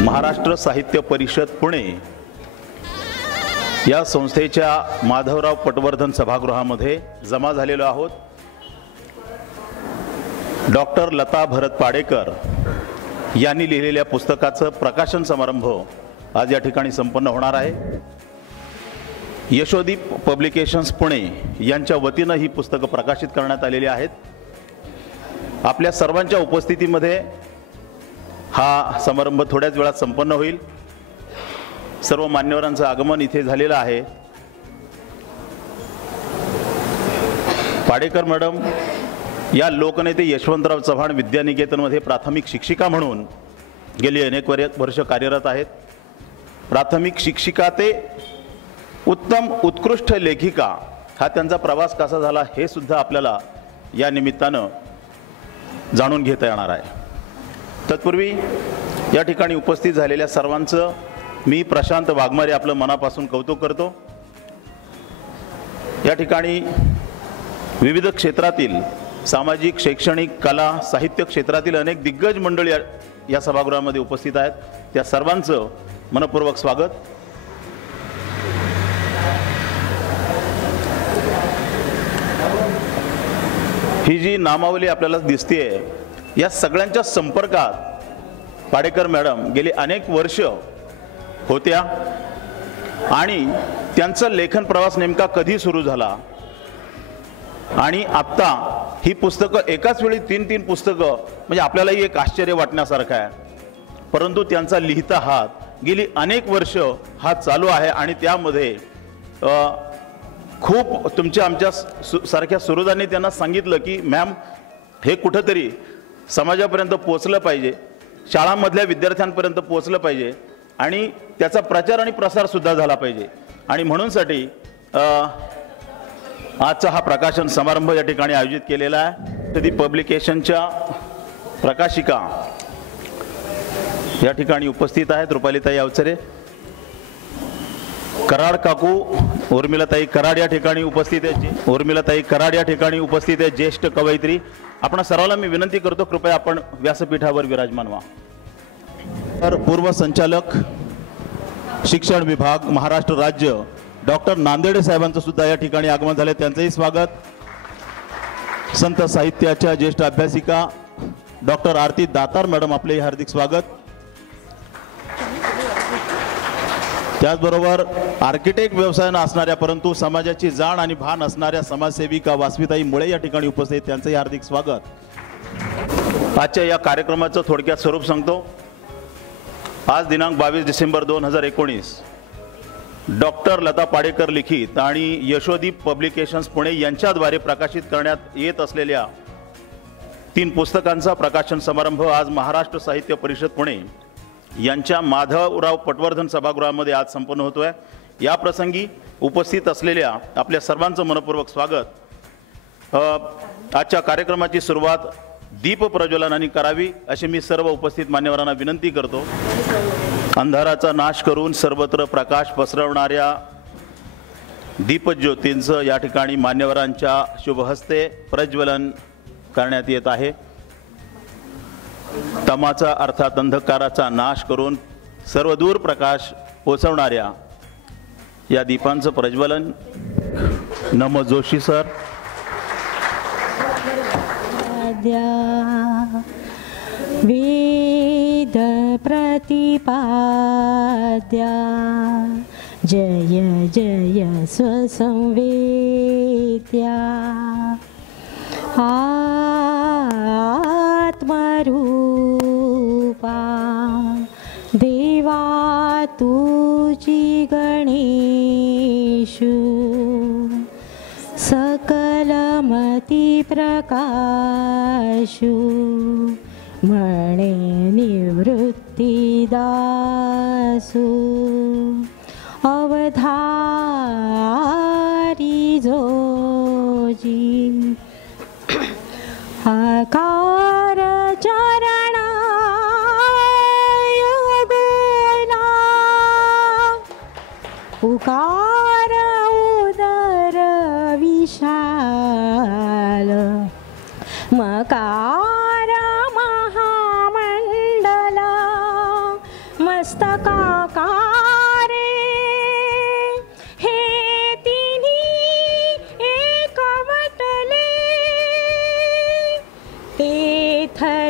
महाराष्ट्र साहित्य परिषद पुणे या संस्थेच्या माधवराव पटवर्धन सभागृहामध्ये जमा झालेलो आहोत। डॉक्टर लता भरत पाडेकर यांनी लिहिलेल्या पुस्तकाचं प्रकाशन समारंभ आज या ठिकाणी संपन्न होणार आहे। यशोदीप पब्लिकेशन्स पुणे यांच्या वतीनं ही पुस्तकं प्रकाशित करण्यात आलेली आहेत। आपल्या सर्वांच्या उपस्थितीमध्ये हा समारंभ थोड्याच वेळात संपन्न होईल। सर्व मान्यवरांचं आगमन इथे झालेलं आहे। पाडेकर मॅडम या लोकनेते यशवंतराव चव्हाण विद्यानिकेतनमध्ये प्राथमिक शिक्षिका म्हणून गेली अनेक वर्ष कार्यरत आहेत। प्राथमिक शिक्षिका ते उत्तम उत्कृष्ट लेखिका हा त्यांचा प्रवास कसा झाला हे सुद्धा आपल्याला या निमित्तानं जाणून घेता येणार आहे। तत्पूर्वी या ठिकाणी उपस्थित झालेल्या सर्वांचं मी प्रशांत वाघमारे आपलं मनापासून कौतुक करतो। या ठिकाणी विविध क्षेत्रातील सामाजिक, शैक्षणिक, कला, साहित्य क्षेत्रातील अनेक दिग्गज मंडळी या सभागृहामध्ये उपस्थित आहेत। त्या सर्वांचं मनपूर्वक स्वागत। ही जी नामावली आपल्याला दिसतेय या सगळ्यांच्या संपर्कात पाडेकर मॅडम गेली अनेक वर्ष होत्या आणि त्यांचा लेखन प्रवास नेमका कधी सुरू झाला आणि आता ही पुस्तकं एकाच वेळी तीन पुस्तकं म्हणजे आपल्यालाही एक आश्चर्य वाटण्यासारखं आहे। परंतु त्यांचा लिहिता हात गेली अनेक वर्ष हा चालू आहे आणि त्यामध्ये खूप तुमच्या आमच्या सारख्या सुहृदांनी त्यांना सांगितलं की मॅम हे कुठंतरी समाजापर्यंत पोहोचलं पाहिजे, शाळांमधल्या विद्यार्थ्यांपर्यंत पोहोचलं पाहिजे आणि त्याचा प्रचार आणि प्रसार सुद्धा झाला पाहिजे। आणि म्हणूनसाठी आजचा हा प्रकाशन समारंभ या ठिकाणी आयोजित केलेला आहे। तर ती पब्लिकेशनच्या प्रकाशिका या ठिकाणी उपस्थित आहेत। रुपालीताई अवचरे, कराड काकू उर्मिलाताई कराड या ठिकाणी उपस्थित आहेत। उर्मिलाताई कराड या ठिकाणी उपस्थित आहेत, ज्येष्ठ कवयित्री। आपण सर्वांना मी विनंती करतो कृपया आपण व्यासपीठावर विराजमान व्हा। तर पूर्व संचालक शिक्षण विभाग महाराष्ट्र राज्य डॉक्टर नांदेडे साहेबांचं सुद्धा या ठिकाणी आगमन झाले, त्यांचंही स्वागत। संत साहित्याच्या ज्येष्ठ अभ्यासिका डॉक्टर आरती दातार मॅडम आपले हार्दिक स्वागत। त्याचबरोबर आर्किटेक्ट व्यवसायानं असणाऱ्या परंतु समाजाची जाण आणि भान असणाऱ्या समाजसेविका वासविताई मुळे या ठिकाणी उपस्थित, त्यांचंही हार्दिक स्वागत। आजच्या या कार्यक्रमाचं थोडक्यात स्वरूप सांगतो। आज दिनांक 22 डिसेंबर 2019 डॉक्टर लता पाडेकर लिखित आणि यशोदीप पब्लिकेशन्स पुणे यांच्याद्वारे प्रकाशित करण्यात येत असलेल्या 3 पुस्तकांचा प्रकाशन समारंभ आज महाराष्ट्र साहित्य परिषद पुणे यांच्या माधवराव पटवर्धन सभागृहामध्ये आज संपन्न होतोय। या प्रसंगी उपस्थित असलेल्या आपल्या सर्वांचं मनपूर्वक स्वागत। आजच्या कार्यक्रमाची सुरुवात दीप प्रज्वलनाने करावी अशी मी सर्व उपस्थित मान्यवरांना विनंती करतो। अंधाराचा नाश करून सर्वत्र प्रकाश पसरवणाऱ्या दीपज्योतींचं या ठिकाणी मान्यवरांच्या शुभहस्ते प्रज्वलन करण्यात येत आहे। तमाचा अर्थात अंधकाराचा नाश करून सर्वदूर प्रकाश पोचवणाऱ्या या दीपांचं प्रज्वलन नम जोशी सर। वेद प्रतिपाद्या जय जय स्वसंवेद्या आत्मरूपा देवा तुझी गणेशु सकलमती प्रकाशु म्हणे निवृत्तीदासु अवधारी जोजी आकार चरणा योगुना उकार उदर विशाल मकार महामंडला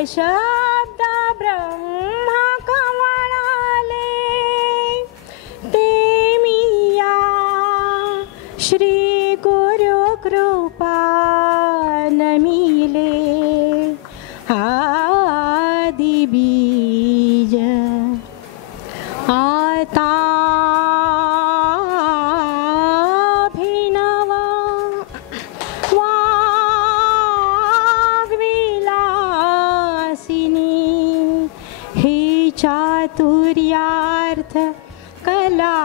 शब्द ब्रह्मा कमळाले ते मिया श्री गुरु कृपा नमिले आदि बीज आता भिनवा वाग्विलासिनी हे चातुर्यार्थ कला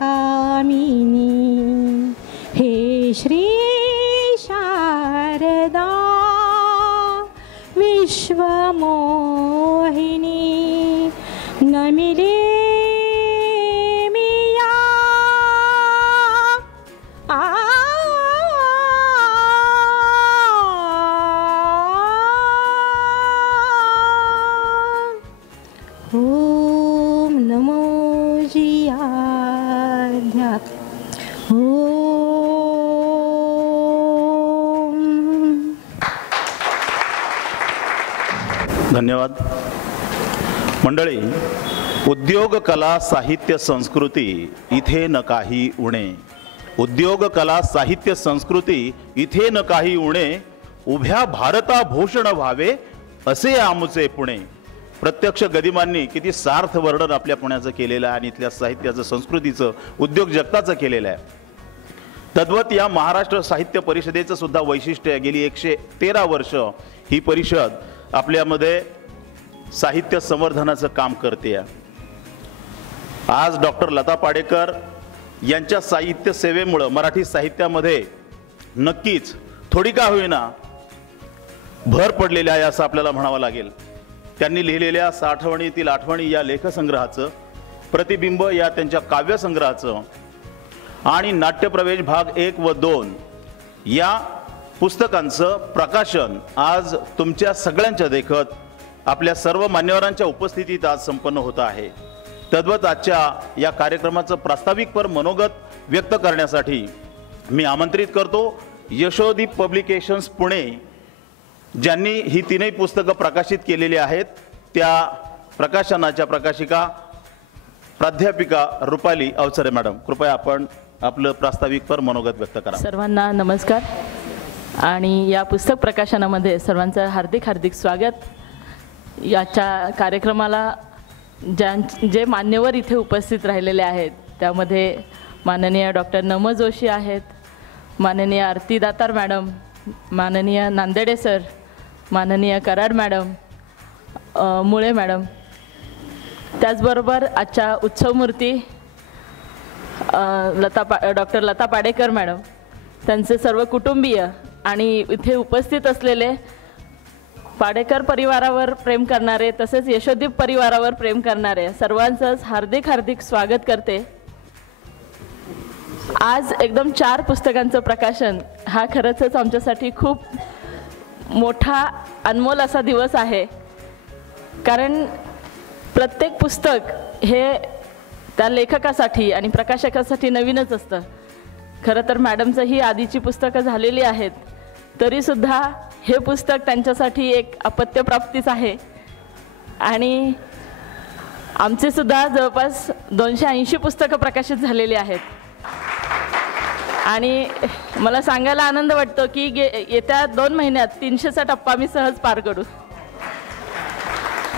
कामिनी हे श्री शारदा विश्वमोहिनी नमिले मिया ओम नमो जियाध्या ओम. धन्यवाद मंडळी. उद्योग कला साहित्य संस्कृती इथे न काही उणे. उद्योग कला साहित्य संस्कृती इथे न काही उणे. उभ्या भारता भूषण व्हावे असे आमुचे पुणे. प्रत्यक्ष गदिमांनी किती सार्थ वर्णन आपल्या पुण्याचं केलेलं आहे आणि इथल्या साहित्याचं संस्कृतीचं उद्योग जगताचं केलेलं आहे. तद्वत या महाराष्ट्र साहित्य परिषदेचं सुद्धा वैशिष्ट्य आहे. गेली 113 वर्ष ही परिषद आपल्यामध्ये साहित्य संवर्धनाचं काम करते आहे. आज डॉक्टर लता पाडेकर यांच्या साहित्य सेवेमुळे मराठी साहित्यामध्ये नक्कीच थोडी का होईना भर पडलेली आहे असं आपल्याला म्हणावं लागेल. त्यांनी लिहिलेल्या साठवणीतील आठवणी या लेखसंग्रहाचं, प्रतिबिंब या त्यांच्या काव्यसंग्रहाचं आणि नाट्यप्रवेश भाग 1 व 2 या पुस्तकांचं प्रकाशन आज तुमच्या सगळ्यांच्या देखत आपल्या सर्व मान्यवरांच्या उपस्थितीत आज संपन्न होत आहे. तद्वत आजच्या या कार्यक्रमाचं प्रास्ताविकपर मनोगत व्यक्त करण्यासाठी मी आमंत्रित करतो यशोदीप पब्लिकेशन्स पुणे ज्यांनी ही तीनही पुस्तकं प्रकाशित केलेली आहेत त्या प्रकाशनाच्या प्रकाशिका प्राध्यापिका रुपाली अवसरे मॅडम, कृपया आपण आपलं प्रास्ताविकपर मनोगत व्यक्त करा. सर्वांना नमस्कार आणि या पुस्तक प्रकाशनामध्ये सर्वांचं हार्दिक हार्दिक स्वागत. याच्या कार्यक्रमाला जे मान्यवर इथे उपस्थित राहिलेले आहेत त्यामध्ये माननीय डॉक्टर नम जोशी आहेत, माननीय आरती दातार मॅडम, माननीय नांदेडे सर, माननीय कराड मॅडम, मुळे मॅडम, त्याचबरोबर आजच्या उत्सवमूर्ती डॉक्टर लता पाडेकर मॅडम, त्यांचे सर्व कुटुंबीय आणि इथे उपस्थित असलेले पाडेकर परिवारावर प्रेम करणारे तसेच यशोदीप परिवारावर प्रेम करणारे सर्वांचंच हार्दिक हार्दिक स्वागत करते. आज एकदम 4 पुस्तकांचं प्रकाशन हा खरंच आमच्यासाठी खूप मोठा अनमोल असा दिवस आहे. कारण प्रत्येक पुस्तक हे त्या लेखकासाठी आणि प्रकाशकासाठी नवीनच असतं. खरं तर मॅडमचं ही आधीची पुस्तकं झालेली आहेत तरीसुद्धा हे पुस्तक त्यांच्यासाठी एक अपत्यप्राप्तीच आहे. आणि आमचे सुद्धा जवळपास 280 पुस्तकं प्रकाशित झालेली आहेत. आणि मला सांगायला आनंद वाटतो की येत्या 2 महिन्यात 300चा टप्पा मी सहज पार करू.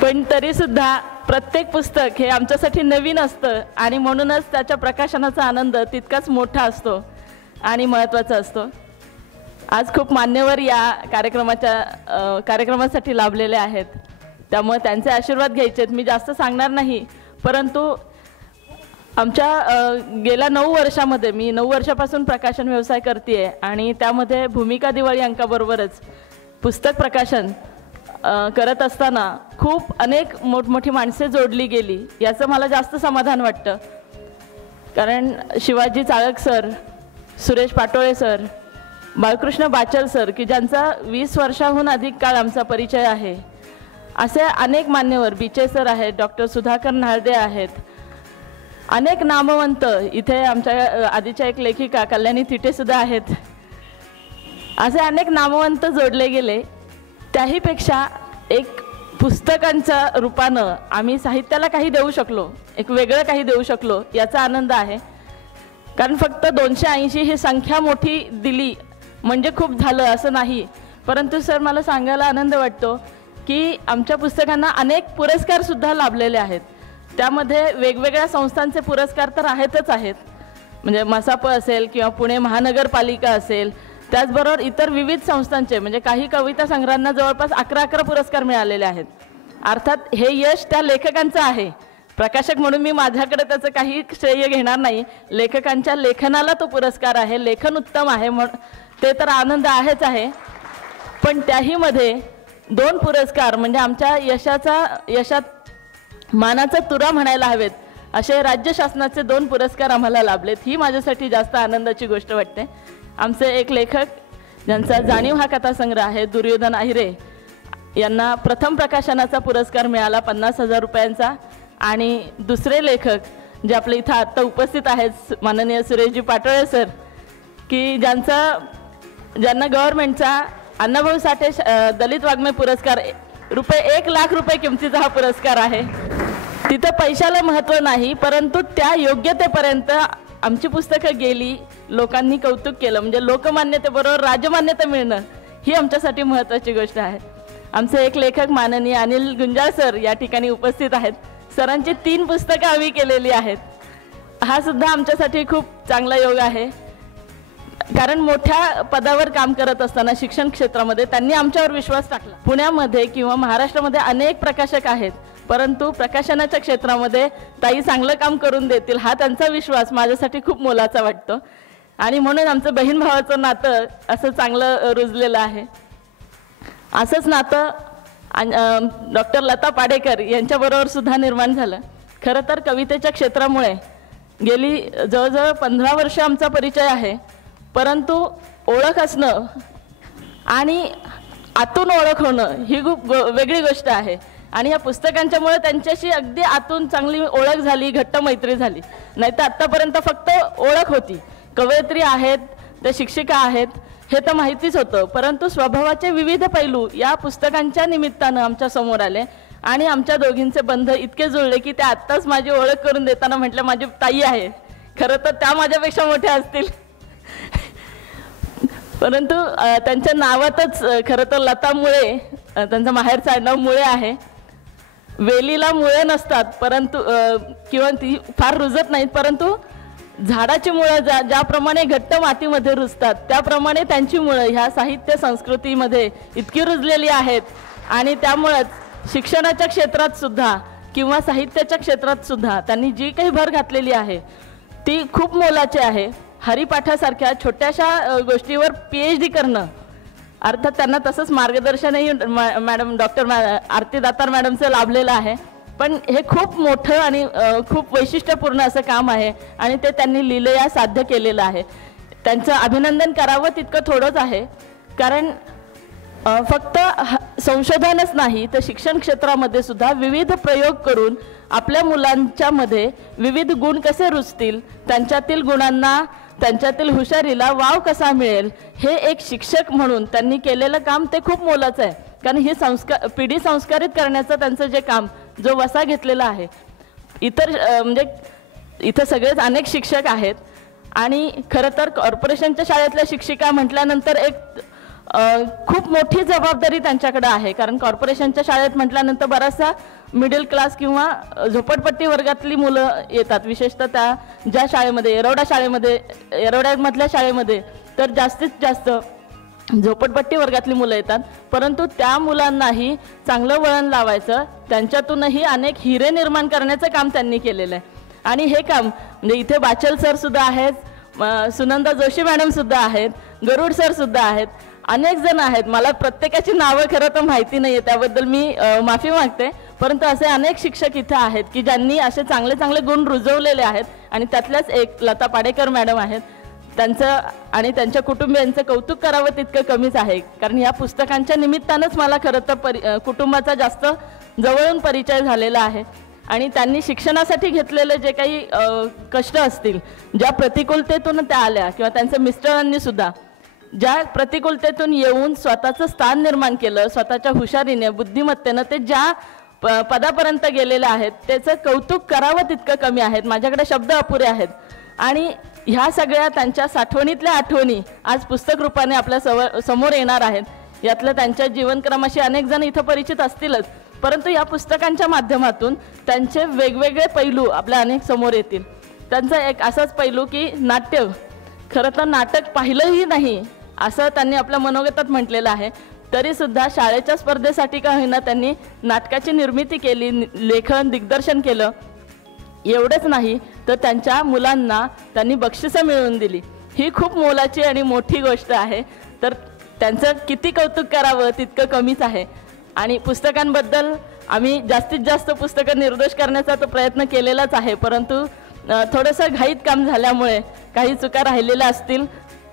पण तरीसुद्धा प्रत्येक पुस्तक हे आमच्यासाठी नवीन असतं आणि म्हणूनच त्याच्या प्रकाशनाचा आनंद तितकाच मोठा असतो आणि महत्त्वाचा असतो. आज खूप मान्यवर या कार्यक्रमासाठी लाभलेले आहेत त्यामुळे त्यांचे आशीर्वाद घ्यायचे आहेत. मी जास्त सांगणार नाही परंतु आमच्या गेल्या 9 वर्षामध्ये मी 9 वर्षापासून प्रकाशन व्यवसाय करते आहे आणि त्यामध्ये भूमिका दिवाळी अंकाबरोबरच पुस्तक प्रकाशन करत असताना खूप अनेक मोठमोठी माणसे जोडली गेली याचं मला जास्त समाधान वाटतं. कारण शिवाजी चाळक सर, सुरेश पाटोळे सर, बाळकृष्ण बाचल सर की ज्यांचा 20 वर्षाहून अधिक काळ आमचा परिचय आहे, असे अनेक मान्यवर, बीचे सर आहेत, डॉक्टर सुधाकर नाळदे आहेत, अनेक नामवंत इथे आमच्या आधीच्या एक लेखिका कल्याणी थिटे सुद्धा आहेत. असे अनेक नामवंत जोडले गेले. त्याहीपेक्षा एक पुस्तकांच्या रूपानं आम्ही साहित्याला काही देऊ शकलो, एक वेगळं काही देऊ शकलो याचा आनंद आहे. कारण फक्त 280 ही संख्या मोठी दिली म्हणजे खूप झालं असं नाही. परंतु सर मला सांगायला आनंद वाटतो की आमच्या पुस्तकांना अनेक पुरस्कारसुद्धा लाभलेले आहेत. त्यामध्ये वेगवेगळ्या संस्थांचे पुरस्कार तर आहेतच आहेत, म्हणजे मसाप असेल किंवा पुणे महानगरपालिका असेल, त्याचबरोबर इतर विविध संस्थांचे म्हणजे काही कविता संग्रहांना जवळपास 11 पुरस्कार मिळालेले आहेत. अर्थात हे यश त्या लेखकांचं आहे. प्रकाशक म्हणून मी माझ्याकडे त्याचं काही श्रेय घेणार नाही. लेखकांच्या लेखनाला तो पुरस्कार आहे, लेखन उत्तम आहे ते तर आनंद आहेच आहे. पण त्याहीमध्ये 2 पुरस्कार म्हणजे आमच्या यशात मानाचा तुरा म्हणायला हवेत असे राज्य शासनाचे 2 पुरस्कार आम्हाला लाभलेत. ही माझ्यासाठी जास्त आनंदाची गोष्ट वाटते. आमचे एक लेखक ज्यांचा जाणीव हा कथासंग्रह आहे, दुर्योधन आहिरे, यांना प्रथम प्रकाशनाचा पुरस्कार मिळाला 50,000 रुपयांचा. आणि दुसरे लेखक जे आपले इथं आत्ता उपस्थित आहेत माननीय सुरेशजी पाटोळे सर, की ज्यांना गव्हर्नमेंटचा अण्णाभाऊ साठे दलित वाङ्मय पुरस्कार ₹1,00,000 किमतीचा हा पुरस्कार आहे. तिथं पैशाला महत्त्व नाही, परंतु त्या योग्यतेपर्यंत आमची पुस्तकं गेली, लोकांनी कौतुक केलं, म्हणजे लोकमान्यतेबरोबर राजमान्यता मिळणं ही आमच्यासाठी महत्त्वाची गोष्ट आहे. आमचे एक लेखक माननीय अनिल गुंजाळ सर या ठिकाणी उपस्थित आहेत. सरांची 3 पुस्तकं आम्ही केलेली आहेत. हा सुद्धा आमच्यासाठी खूप चांगला योग आहे. कारण मोठ्या पदावर काम करत असताना शिक्षण क्षेत्रामध्ये त्यांनी आमच्यावर विश्वास टाकला. पुण्यामध्ये किंवा महाराष्ट्रामध्ये अनेक प्रकाशक आहेत, परंतु प्रकाशनाच्या क्षेत्रामध्ये ताई चांगलं काम करून देतील हा त्यांचा विश्वास माझ्यासाठी खूप मोलाचा वाटतो. आणि म्हणून आमचं बहीण भावाचं नातं असं चांगलं रुजलेलं आहे. असंच नातं डॉक्टर लता पाडेकर यांच्याबरोबर सुद्धा निर्माण झालं. खरं तर कवितेच्या क्षेत्रामुळे गेली जवळजवळ 15 वर्ष आमचा परिचय आहे. परंतु ओळख असणं आणि आतून ओळख होणं ही खूप वेगळी गोष्ट आहे. आणि या पुस्तकांच्यामुळे त्यांच्याशी अगदी आतून चांगली ओळख झाली, घट्ट मैत्री झाली. नाही तर आत्तापर्यंत फक्त ओळख होती. कवयित्री आहेत, त्या शिक्षिका आहेत हे तर माहितीच होतं, परंतु स्वभावाचे विविध पैलू या पुस्तकांच्या निमित्तानं आमच्या समोर आले आणि आमच्या दोघींचे बंध इतके जुळले की त्या आत्ताच माझी ओळख करून देताना म्हटलं माझी ताई आहे. खरं तर त्या माझ्यापेक्षा मोठ्या असतील, परंतु त्यांच्या नावातच खरं तर लतामुळे त्यांचं माहेरचं आडनाव मुळे आहे. वेलीला मुळे नसतात परंतु किंवा ती फार रुजत नाहीत, परंतु झाडाची मुळं ज्याप्रमाणे घट्ट मातीमध्ये रुजतात त्याप्रमाणे त्यांची मुळं ह्या साहित्य संस्कृतीमध्ये इतकी रुजलेली आहेत. आणि त्यामुळंच शिक्षणाच्या क्षेत्रात सुद्धा किंवा साहित्याच्या क्षेत्रात सुद्धा त्यांनी जी काही भर घातलेली आहे ती खूप मोलाची आहे. हरिपाठासारख्या छोट्याशा गोष्टीवर PhD करणं, अर्थात त्यांना तसंच मार्गदर्शनही मॅडम डॉक्टर आरती दातार मॅडमचं लाभलेलं आहे. पण हे खूप मोठं आणि खूप वैशिष्ट्यपूर्ण असं काम आहे आणि ते त्यांनी लिहिलं साध्य केलेलं आहे. त्यांचं अभिनंदन करावं तितकं थोडंच आहे. कारण फक्त संशोधनच नाही तर शिक्षण क्षेत्रामध्ये सुद्धा विविध प्रयोग करून आपल्या मुलांच्यामध्ये विविध गुण कसे रुजतील, त्यांच्यातील गुणांना, त्यांच्यातील हुशारीला वाव कसा मिळेल, हे एक शिक्षक म्हणून त्यांनी केलेलं काम ते खूप मोलाचं आहे. कारण ही पिढी संस्कारित करण्याचं त्यांचं जे काम, जो वसा घेतलेला आहे, म्हणजे इथं सगळेच अनेक शिक्षक आहेत आणि खरं तर कॉर्पोरेशनच्या शाळेतल्या शिक्षिका म्हटल्यानंतर एक खूप मोठी जबाबदारी त्यांच्याकडे आहे. कारण कॉर्पोरेशनच्या शाळेत म्हटल्यानंतर बराचसा मिडल क्लास किंवा झोपडपट्टी वर्गातली मुलं येतात. विशेषतः त्या ज्या शाळेमध्ये येरवड्यामधल्या शाळेमध्ये तर जास्तीत जास्त झोपडपट्टी वर्गातली मुलं येतात. परंतु त्या मुलांनाही चांगलं वळण लावायचं, त्यांच्यातूनही अनेक हिरे निर्माण करण्याचं काम त्यांनी केलेलं आहे. आणि हे काम म्हणजे इथे बाचल सर सुद्धा आहेत, सुनंदा जोशी मॅडम सुद्धा आहेत, गरुड सर सुद्धा आहेत, अनेक जण आहेत. मला प्रत्येकाची नावं खरं तर माहिती नाही आहे, त्याबद्दल मी माफी मागते. परंतु असे अनेक शिक्षक इथे आहेत की ज्यांनी असे चांगले चांगले गुण रुजवलेले आहेत. आणि त्यातल्याच एक लता पाडेकर मॅडम आहेत. त्यांचं आणि त्यांच्या कुटुंबियांचं कौतुक करावं तितकं कमीच आहे. कारण ह्या पुस्तकांच्या निमित्तानंच मला खरं तर कुटुंबाचा जास्त जवळून परिचय झालेला आहे. आणि त्यांनी शिक्षणासाठी घेतलेले जे काही कष्ट असतील, ज्या प्रतिकूलतेतून त्या आल्या किंवा त्यांच्या मिस्टरांनी सुद्धा ज्या प्रतिकूलतेतून येऊन स्वतःचं स्थान निर्माण केलं, स्वतःच्या हुशारीने बुद्धिमत्तेनं ते ज्या पदापर्यंत गेलेले आहेत त्याचं कौतुक करावं तितकं कमी आहेत. माझ्याकडे शब्द अपुरे आहेत. आणि ह्या सगळ्या त्यांच्या साठवणीतल्या आठवणी आज पुस्तक रूपाने आपल्या समोर येणार आहेत. यातलं त्यांच्या जीवनक्रमाशी अनेक जण इथं परिचित असतीलच, परंतु या पुस्तकांच्या माध्यमातून त्यांचे वेगवेगळे पैलू आपल्या अनेक समोर येतील. त्यांचा एक असाच पैलू की नाट्य, खरं तर नाटक पाहिलंही नाही असं त्यांनी आपल्या मनोगतात म्हटलेलं आहे. तरीसुद्धा शाळेच्या स्पर्धेसाठी का होईना त्यांनी नाटकाची निर्मिती केली, लेखन दिग्दर्शन केलं. एवढंच नाही तर त्यांच्या मुलांना त्यांनी बक्षिसं मिळवून दिली. ही खूप मोलाची आणि मोठी गोष्ट आहे. तर त्यांचं किती कौतुक करावं तितकं कमीच आहे. आणि पुस्तकांबद्दल आम्ही जास्तीत जास्त पुस्तकं निर्दोष करण्याचा तो प्रयत्न केलेलाच आहे, परंतु थोडंसं घाईत काम झाल्यामुळे काही चुका राहिलेल्या असतील.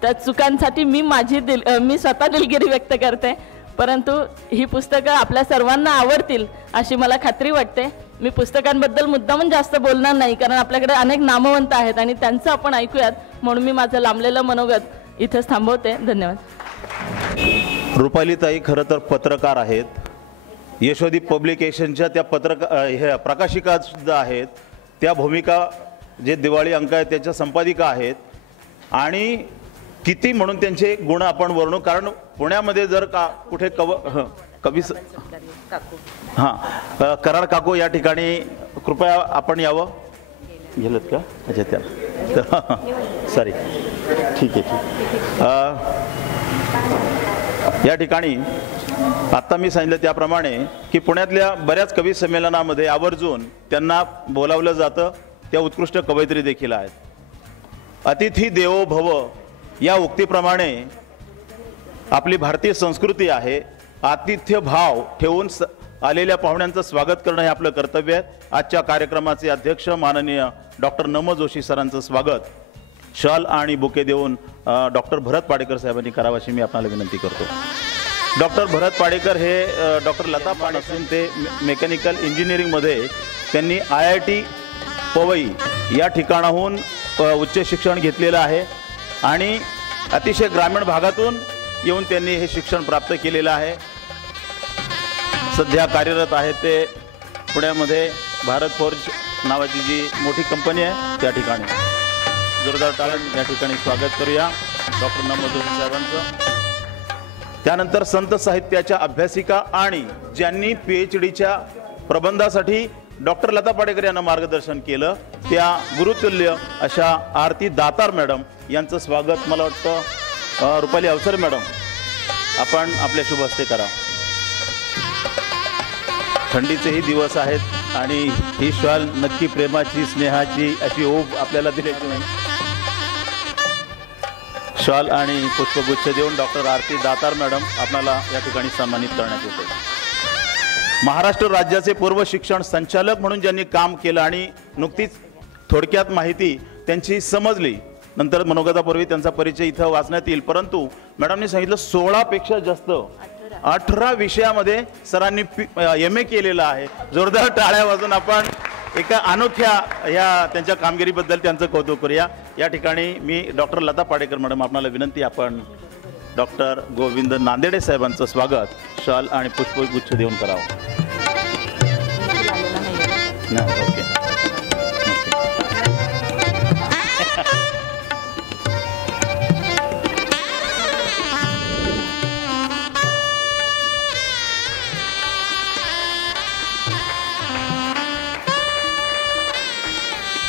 त्या चुकांसाठी मी स्वतः दिलगिरी व्यक्त करते. परंतु ही पुस्तकं आपल्या सर्वांना आवडतील अशी मला खात्री वाटते. मी पुस्तकांबद्दल मुद्दामून जास्त बोलणार नाही, कारण आपल्याकडे अनेक नामवंत आहेत आणि त्यांचं आपण ऐकूयात, म्हणून मी माझं लांबलेलं मनोगत इथेच थांबवते. धन्यवाद. रुपालीताई खरं तर पत्रकार आहेत. यशोदी पब्लिकेशनच्या त्या प्रकाशिका सुद्धा आहेत. त्या भूमिका जे दिवाळी अंक आहेत त्याच्या संपादिका आहेत. आणि किती म्हणून त्यांचे गुण आपण वर्णू, कारण पुण्यामध्ये जर का कुठे कराड काकू या ठिकाणी कृपया आपण यावं. गेलं का? अच्छा त्या सॉरी, ठीक आहे. या ठिकाणी आत्ता मी सांगितलं त्याप्रमाणे की पुण्यातल्या बऱ्याच कवी संमेलनामध्ये आवर्जून त्यांना बोलावलं जातं. त्या उत्कृष्ट कवयित्री देखील आहेत. अतिथी देवो भव या उक्तीप्रमाणे आपली भारतीय संस्कृती आहे. आतिथ्य भाव ठेवून आलेल्या पाहुण्यांचं स्वागत करणं हे आपलं कर्तव्य आहे. आजच्या कार्यक्रमाचे अध्यक्ष माननीय डॉक्टर नम जोशी सरांचं स्वागत शॉल आणि बुके देऊन डॉक्टर भरत पाडेकर साहेबांनी करावं अशी मी आपल्याला विनंती करतो. डॉक्टर भरत पाडेकर हे डॉक्टर लता पाड असून ते मेकॅनिकल इंजिनिअरिंगमध्ये त्यांनी IIT पवई या ठिकाणाहून उच्च शिक्षण घेतलेलं आहे आणि अतिशय ग्रामीण भागातून येऊन त्यांनी हे शिक्षण प्राप्त केलेलं आहे. सध्या कार्यरत आहेत ते पुण्यामध्ये भारत फोर्ज नावाची जी मोठी कंपनी आहे त्या ठिकाणी. जोरदार टाळ्या या ठिकाणी स्वागत करूया डॉक्टर नम जोशी साहेबांचं. त्यानंतर संत साहित्याच्या अभ्यासिका आणि ज्यांनी PhDच्या प्रबंधासाठी डॉक्टर लता पाडेकर यांना मार्गदर्शन केलं त्या गुरुतुल्य अशा आरती दातार मॅडम यांचं स्वागत मला वाटतं रुपाली अवसर मॅडम आपण आपल्या शुभ हस्ते करा. थंडीचेही दिवस आहेत आणि ही शॉल नक्की प्रेमाची स्नेहाची अशी ओढ आपल्याला दिल्याची नाही. शॉल आणि पुष्पगुच्छ देऊन डॉक्टर आरती दातार मॅडम आपल्याला या ठिकाणी सन्मानित करण्यात येते. महाराष्ट्र राज्याचे पूर्व शिक्षण संचालक म्हणून ज्यांनी काम केलं आणि नुकतीच थोडक्यात माहिती त्यांची समजली, नंतर मनोगतापूर्वी त्यांचा परिचय इथं वाचण्यात येईल. परंतु मॅडमनी सांगितलं 16 पेक्षा जास्त 18 विषयामध्ये सरांनी MA केलेलं आहे. जोरदार टाळ्या वाजून आपण एका अनोख्या या त्यांच्या कामगिरीबद्दल त्यांचं कौतुक करूया. या ठिकाणी मी डॉक्टर लता पाडेकर मॅडम आपल्याला विनंती आपण डॉक्टर गोविंद नांदेडे साहेबांचं स्वागत शॉल आणि पुष्पगुच्छ देऊन करावं. ओके.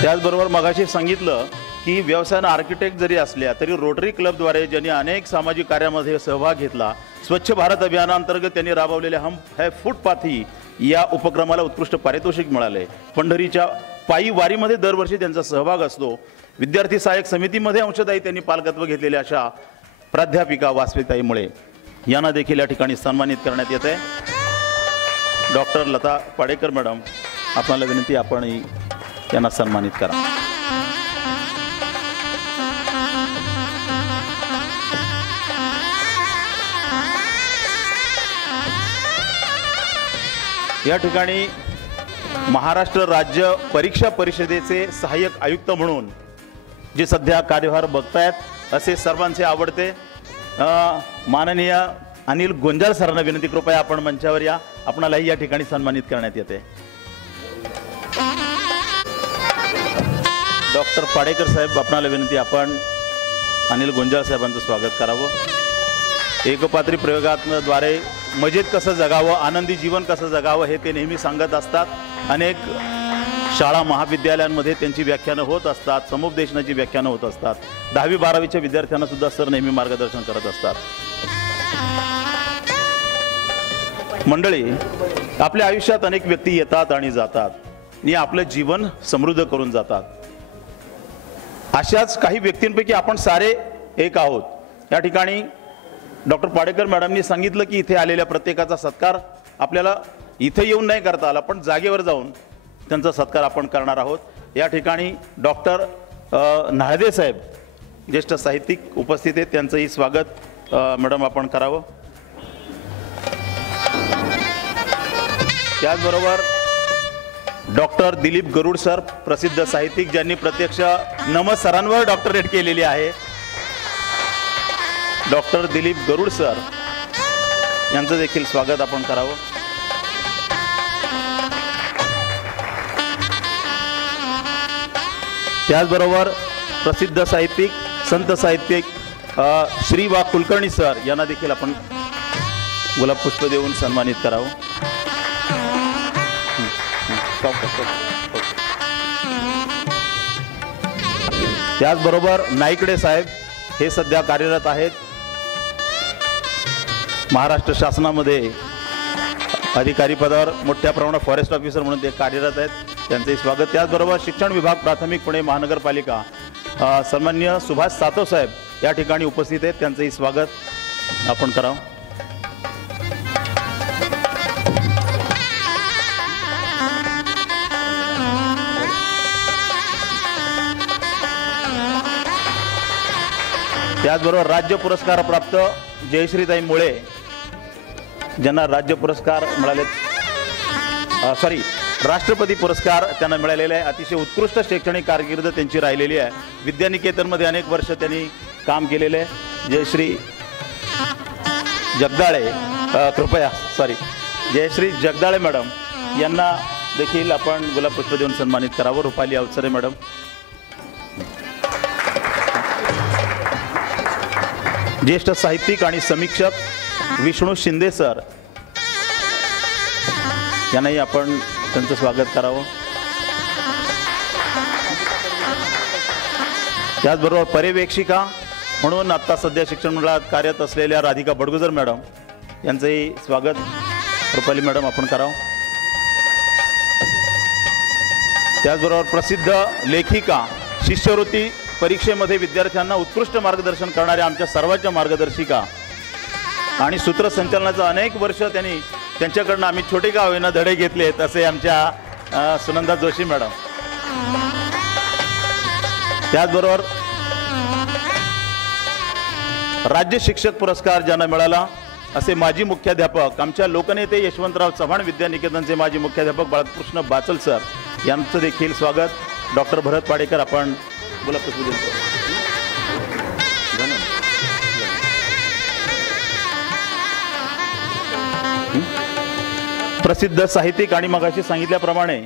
त्याचबरोबर मगाशी सांगितलं की व्यवसायानं आर्किटेक्ट जरी असल्या तरी रोटरी क्लबद्वारे ज्यांनी अनेक सामाजिक कार्यामध्ये सहभाग घेतला, स्वच्छ भारत अभियानांतर्गत त्यांनी राबवलेल्या हम है फुटपाथी या उपक्रमाला उत्कृष्ट पारितोषिक मिळाले. पंढरीच्या पायी वारीमध्ये दरवर्षी त्यांचा सहभाग असतो. विद्यार्थी सहाय्यक समितीमध्ये अंशदायी त्यांनी पालकत्व घेतलेल्या अशा प्राध्यापिका वासवीताई मुळे यांना देखील या ठिकाणी सन्मानित करण्यात येते. डॉक्टर लता पाडेकर मॅडम आपल्याला विनंती आपण यांना सन्मानित करा. या ठिकाणी महाराष्ट्र राज्य परीक्षा परिषदेचे सहाय्यक आयुक्त म्हणून जे सध्या कार्यभार बघतायत असे सर्वांचे आवडते माननीय अनिल गुंजाळ सरांना विनंती, कृपया आपण मंचावर या, आपणालाही या ठिकाणी सन्मानित करण्यात येते. डॉक्टर पाडेकर साहेब, आपणाला विनंती, आपण अनिल गुंजाळ साहेबांचं स्वागत करावं. एकपात्री प्रयोगाद्वारे मजेत कसं जगावं, आनंदी जीवन कसं जगावं हे ते नेहमी सांगत असतात. अनेक शाळा महाविद्यालयांमध्ये त्यांची व्याख्यानं होत असतात, समुपदेशनाची व्याख्यानं होत असतात. 10वी 12वीच्या विद्यार्थ्यांना सुद्धा सर नेहमी मार्गदर्शन करत असतात. मंडळी, आपल्या आयुष्यात अनेक व्यक्ती येतात आणि जातात आणि आपलं जीवन समृद्ध करून जातात. अशाच काही व्यक्तींपैकी आपण सारे एक आहोत. या ठिकाणी डॉक्टर पाडेकर मॅडमनी सांगितलं की इथे आलेल्या प्रत्येकाचा सत्कार आपल्याला इथे येऊन नाही करता आला, पण जागेवर जाऊन त्यांचा सत्कार आपण करणार आहोत. या ठिकाणी डॉक्टर न्हाळदे साहेब, ज्येष्ठ साहित्यिक उपस्थित आहेत, त्यांचंही स्वागत मॅडम आपण करावं. त्याचबरोबर डॉक्टर दिलीप गरुड सर, प्रसिद्ध साहित्यिक, ज्यांनी प्रत्यक्ष नम सरांवर डॉक्टरेट केलेली आहे. डॉक्टर दिलीप गरुड सर यांचं देखील स्वागत आपण करावं. त्याचबरोबर प्रसिद्ध साहित्यिक, संत साहित्यिक श्री वा कुलकर्णी सर यांना देखील आपण गुलाब पुष्प देऊन सन्मानित करावं. त्याचबरोबर नाईकडे साहेब, हे सध्या कार्यरत आहेत महाराष्ट्र शासनामध्ये, अधिकारी पदावर मोठ्या प्रमाणात फॉरेस्ट ऑफिसर म्हणून ते कार्यरत आहेत, त्यांचंही स्वागत. त्याचबरोबर शिक्षण विभाग, प्राथमिक पुणे महानगरपालिका, सन्माननीय सुभाष सातव साहेब या ठिकाणी उपस्थित आहेत, त्यांचंही स्वागत आपण करावं. त्याचबरोबर राज्य पुरस्कार प्राप्त जयश्रीताई मुळे, ज्यांना राज्य पुरस्कार मिळाले, राष्ट्रपती पुरस्कार त्यांना मिळालेला आहे. अतिशय उत्कृष्ट शैक्षणिक कारकीर्द त्यांची राहिलेली आहे. विद्यानिकेतनमध्ये अनेक वर्ष त्यांनी काम केलेले आहे. जयश्री जगदाळे मॅडम यांना देखील आपण गुलाबपुष्प देऊन सन्मानित करावं. रुपाली अवसरे मॅडम, ज्येष्ठ साहित्यिक आणि समीक्षक विष्णू शिंदे सर यांनाही आपण त्यांचं स्वागत करावं. त्याचबरोबर पर्यवेक्षिका म्हणून आता सध्या शिक्षण मंडळात कार्यरत असलेल्या राधिका बडगुजर मॅडम यांचंही स्वागत रुपाली मॅडम आपण करावं. त्याचबरोबर प्रसिद्ध लेखिका, शिष्यवृत्ती परीक्षेमध्ये विद्यार्थ्यांना उत्कृष्ट मार्गदर्शन करणाऱ्या आमच्या सर्वांच्या मार्गदर्शिका आणि सूत्रसंचालनाचं अनेक वर्ष त्यांच्याकडनं आम्ही छोटे का होईना धडे घेतले आहेत, असे आमच्या सुनंदा जोशी मॅडम. त्याचबरोबर राज्य शिक्षक पुरस्कार ज्यांना मिळाला असे माजी मुख्याध्यापक, आमच्या लोकनेते यशवंतराव चव्हाण विद्यानिकेतनचे माजी मुख्याध्यापक बाळकृष्ण बाचल सर यांचं देखील स्वागत. डॉक्टर भरत पाडेकर, आपण गुलाबपुष्प देतो. प्रसिद्ध साहित्यिक आणि मगाशी सांगितल्याप्रमाणे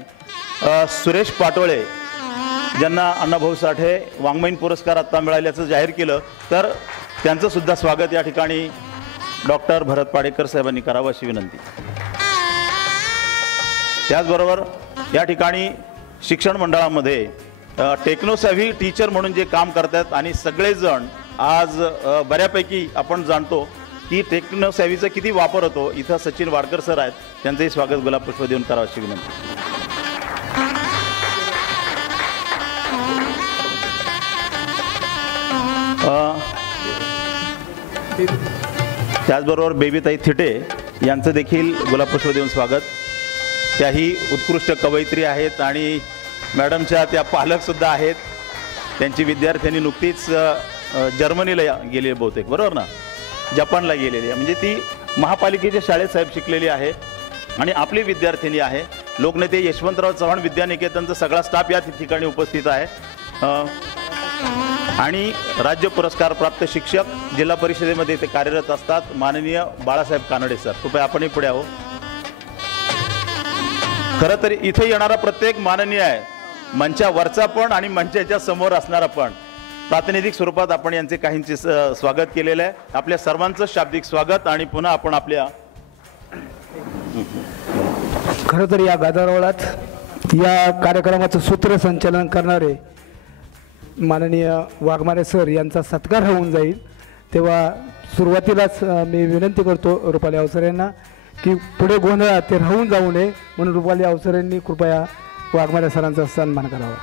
सुरेश पाटोळे, ज्यांना अण्णाभाऊ साठे वाङ्मयीन पुरस्कार आता मिळाल्याचं जाहीर केलं, तर त्यांचं सुद्धा स्वागत या ठिकाणी डॉक्टर भरत पाडेकर साहेबांनी करावं अशी विनंती. त्याचबरोबर या ठिकाणी शिक्षण मंडळामध्ये टेक्नोसॅव्ही टीचर म्हणून जे काम करतात आणि सगळेजण आज बऱ्यापैकी आपण जाणतो की टेक्नोसॅव्हीचा किती वापर होतो. इथं सचिन वाडकर सर आहेत, त्यांचंही स्वागत गुलाबपुष्प देऊन करावं अशी विनंती. त्याचबरोबर बेबीताई थिटे यांचं देखील गुलाबपुष्प देऊन स्वागत. त्याही उत्कृष्ट कवयित्री आहेत आणि मॅडमच्या त्या पालकसुद्धा आहेत. त्यांची विद्यार्थ्यांनी नुकतीच जर्मनीला गेली, बहुतेक बरोबर ना, जपानला गेलेली आहे. म्हणजे ती महापालिकेच्या शाळेत साहेब शिकलेली आहे आणि आपली विद्यार्थिनी आहे. लोकनेते यशवंतराव चव्हाण विद्यानिकेतनचा सगळा स्टाफ या ठिकाणी उपस्थित आहे. आणि राज्य पुरस्कार प्राप्त शिक्षक जिल्हा परिषदेमध्ये ते कार्यरत असतात माननीय बाळासाहेब कानडे सर. कृपया आपणही पुढे आहो. खरं तर इथे येणारा प्रत्येक माननीय आहे, मंचावरचा पण आणि मंचाच्या समोर असणारा पण. प्रातिनिधिक स्वरूपात आपण यांचे काहींचे स्वागत केलेलं आहे. आपल्या सर्वांचं शाब्दिक स्वागत. आणि पुन्हा आपण आपल्या खरं तर या गदारोळात या कार्यक्रमाचं सूत्रसंचालन करणारे माननीय वाघमारे सर यांचा सत्कार होऊन जाईल, तेव्हा सुरुवातीलाच मी विनंती करतो रुपाली अवसरे यांना की पुढे गोंधळात ते राहून जाऊ नये, म्हणून रुपाली अवसरेंनी कृपया वाघमारे सरांचा सन्मान करावा.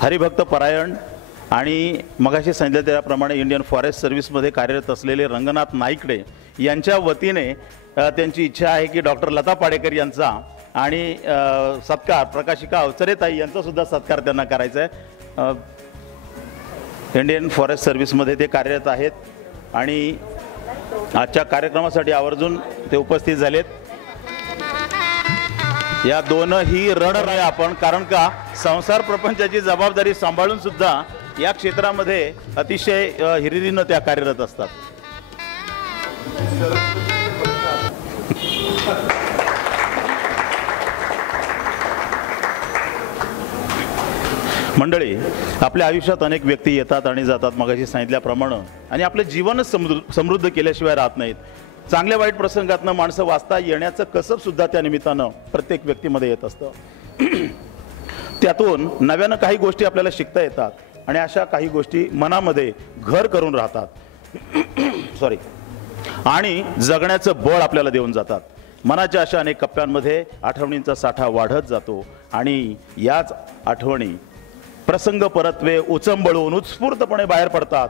हरिभक्त परायण आणि मगाशी सांगितलं त्याप्रमाणे इंडियन फॉरेस्ट सर्व्हिसमध्ये कार्यरत असलेले रंगनाथ नाईकडे यांच्या वतीने त्यांची इच्छा आहे की डॉक्टर लता पाडेकर यांचा आणि सत्कार प्रकाशिका अवसरेताई यांचा सुद्धा सत्कार त्यांना करायचा आहे. इंडियन फॉरेस्ट सर्व्हिसमध्ये ते कार्यरत आहेत आणि आजच्या कार्यक्रमासाठी आवर्जून ते उपस्थित झालेत. या दोनही रणरय आपण, कारण का संसार प्रपंचाची जबाबदारी सांभाळून सुद्धा या क्षेत्रामध्ये अतिशय हिरिरीनं त्या कार्यरत असतात. मंडळी, आपल्या आयुष्यात अनेक व्यक्ती येतात आणि जातात मगाशी सांगितल्याप्रमाणे, आणि आपलं जीवनच समृद्ध केल्याशिवाय राहत नाहीत. चांगल्या वाईट प्रसंगातनं माणसं वाचता येण्याचं कसब सुद्धा त्या निमित्तानं प्रत्येक व्यक्तीमध्ये येत असतं. त्यातून नव्यानं काही गोष्टी आपल्याला शिकता येतात आणि अशा काही गोष्टी मनामध्ये घर करून राहतात आणि जगण्याचं बळ आपल्याला देऊन जातात. मनाच्या अशा अनेक कप्प्यांमध्ये आठवणींचा साठा वाढत जातो आणि याच आठवणी प्रसंग परत्वे उचंबळून उत्स्फूर्तपणे बाहेर पडतात